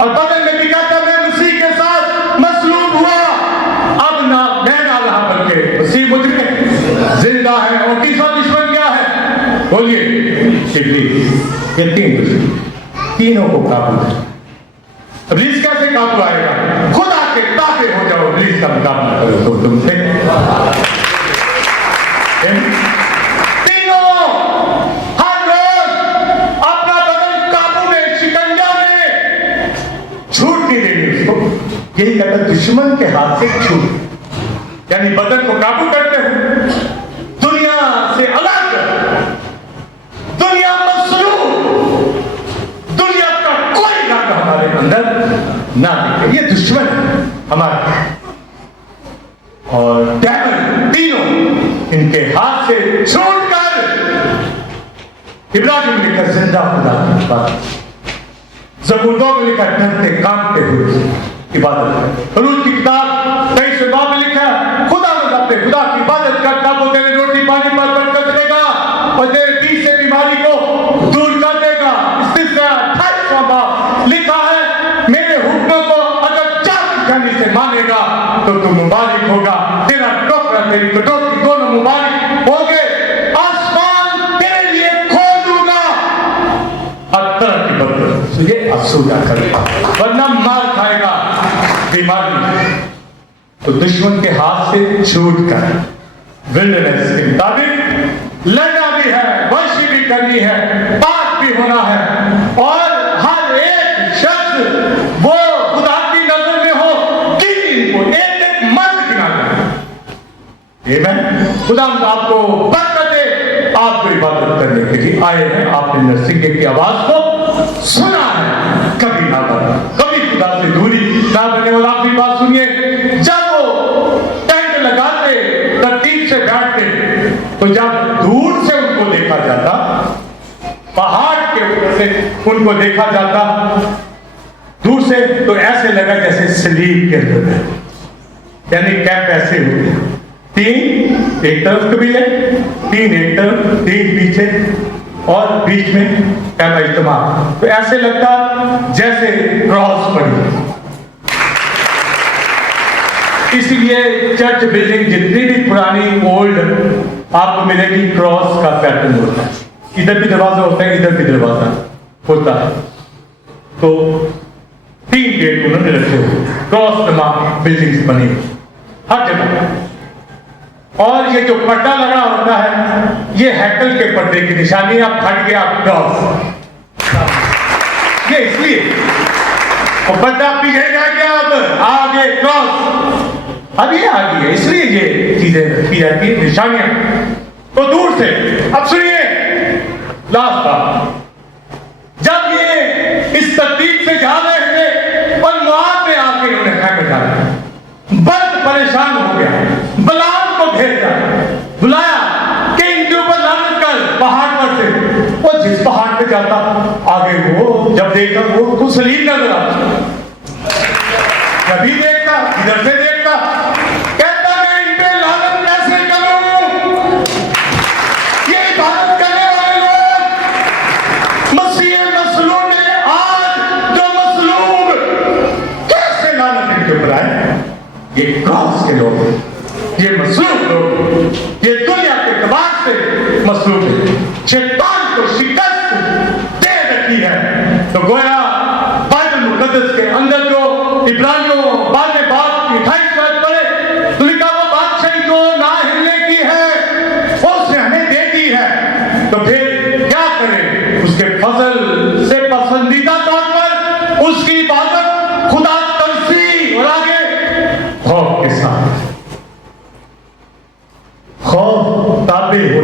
और बदल में भी कहता मैं मसीह के साथ मसलूब हुआ। अब ना मैं ना रहा बल्कि मसीह मुझ में जिंदा है। और तीसरा दुश्मन क्या है? बोलिए इब्लीस। ये तीन दुश्मन, तीनों को काबू है। इब्लीस कैसे काबू आएगा? खुदा के ताबे हो जाओ, इब्लीस का मुकाबला करो तो तुमसे। तीनों हर रोज अपना बदन काबू में, शिकंजा में, छूट नहीं देनी उसको। यही कहता दुश्मन के हाथ से छूट, यानी बदन को काबू करते हो, दुनिया से अलग, दुनिया मसलूब, दुनिया का कोई रंग हमारे अंदर ना दिखे। ये दुश्मन हमारा और डेविल, तीनों इनके हाथ से छूटकर इब्राहिम ने लिखा जिंदा खुदा की बात, ज़बूर में लिखा डरते कांपते हुए इबादत। रूह की किताब 23 बाब में लिखा खुदा अपने खुदा की इबादत करता वो तेरे रोटी पानी पर बरकत देगा और तेरे बीच से बीमारी को दूर कर देगा। 28वां बाब लिखा है मेरे हुक्मों को अगर चाकू से मानेगा तो तू मुबारक होगा, तेरा टोकरा तेरी कटोरी दोनों मुबारक होंगे, आसमान तेरे लिए खोल दूंगा और तरह की बरकत तुझे अफसोस करेगा, वरना मार खाएगा बीमारी। तो दुश्मन के हाथ से छूट कर विल्डरनेस के मुताबिक लड़ना भी है, वर्शिप भी करनी है, पाक भी होना है और हर एक शख्स वो खुदा की नजर में हो कि इनको एक एक मर्द गिनाना है। आमीन। खुदा आपको बरकत दे। आपको इबादत करने के लिए आए हैं, आपने नरसिंह की आवाज को सुना है, कभी ना बना, कभी खुदा से दूरी ना बने। और आखिरी बात सुनिए, जब वो टेंट लगाते तरतीब से बैठते तो जब दूर से उनको देखा जाता, पहाड़ के ऊपर से उनको देखा जाता दूर से, तो ऐसे लगा जैसे सलीब के अंदर, यानी कैंप ऐसे होते, 3 एक तरफ कबीले, 3 एक तरफ, 3 पीछे और बीच में कैंप इज्तिमा। तो ऐसे लगता जैसे क्रॉस पड़ी। इसलिए चर्च बिल्डिंग जितनी भी पुरानी ओल्ड आपको मिलेगी, क्रॉस का पैटर्न होता है। इधर भी दरवाजा होता है, इधर भी दरवाजा होता है। तो 3 गेट उन्होंने रखे हुए, क्रॉस नुमा बिल्डिंग्स बनी हर जगह। और ये जो पर्दा लगा होता है, ये हैकल के पर्दे की निशानी, आप फट गया क्रॉस, ये इसलिए पर्दा पीछे जा गया, अब आगे क्रॉस, अब ये आ गई है, इसलिए ये चीजें की जाती है, निशानियां। तो दूर से अब सुनिए लास्ट बात, जब ये इस तरतीब से जा रहे थे और मुआद में आके उन्होंने खैमे डाला, बर्द परेशान हो गया, बलाम को भेजा, बुलाया कि इनके ऊपर लानत कर पहाड़ पर से। वो जिस पहाड़ पे जाता आगे वो जब देखता वो कुछ सलीम नजर आता, कभी देखता इधर से देखता, कहता मैं इन पे लानत कैसे करूं? ये इबादत करने वाले लोग मसीह मसलूब में आज जो मसलूब, कैसे लानत इनके ऊपर आए? ये क्रॉस के लोग, ये मसलूब लोग, ये दुनिया के तबाह से मसलूब है, शैतान को शिकस्त दे रखी है। तो गोया बाइबल मुकद्दस के अंदर जो इब्रानियों बाब की 28 बात पढ़े तो लिखा वो बादशाही जो ना हिलने की है उसने हमें दे दी है। तो फिर क्या करें? उसके फजल से पसंदीदा तौर पर उसकी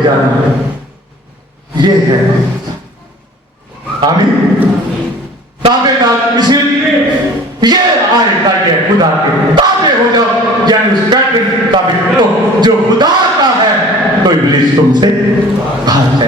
जाना है, ये है आमीन। ताबेदार इसीलिए ये आयत आई है, खुदा के ताबे हो जाओ, यानी उस पैटर्न ताबे हो जो खुदा का है, तो इब्लीस तुमसे भाग जाएगा।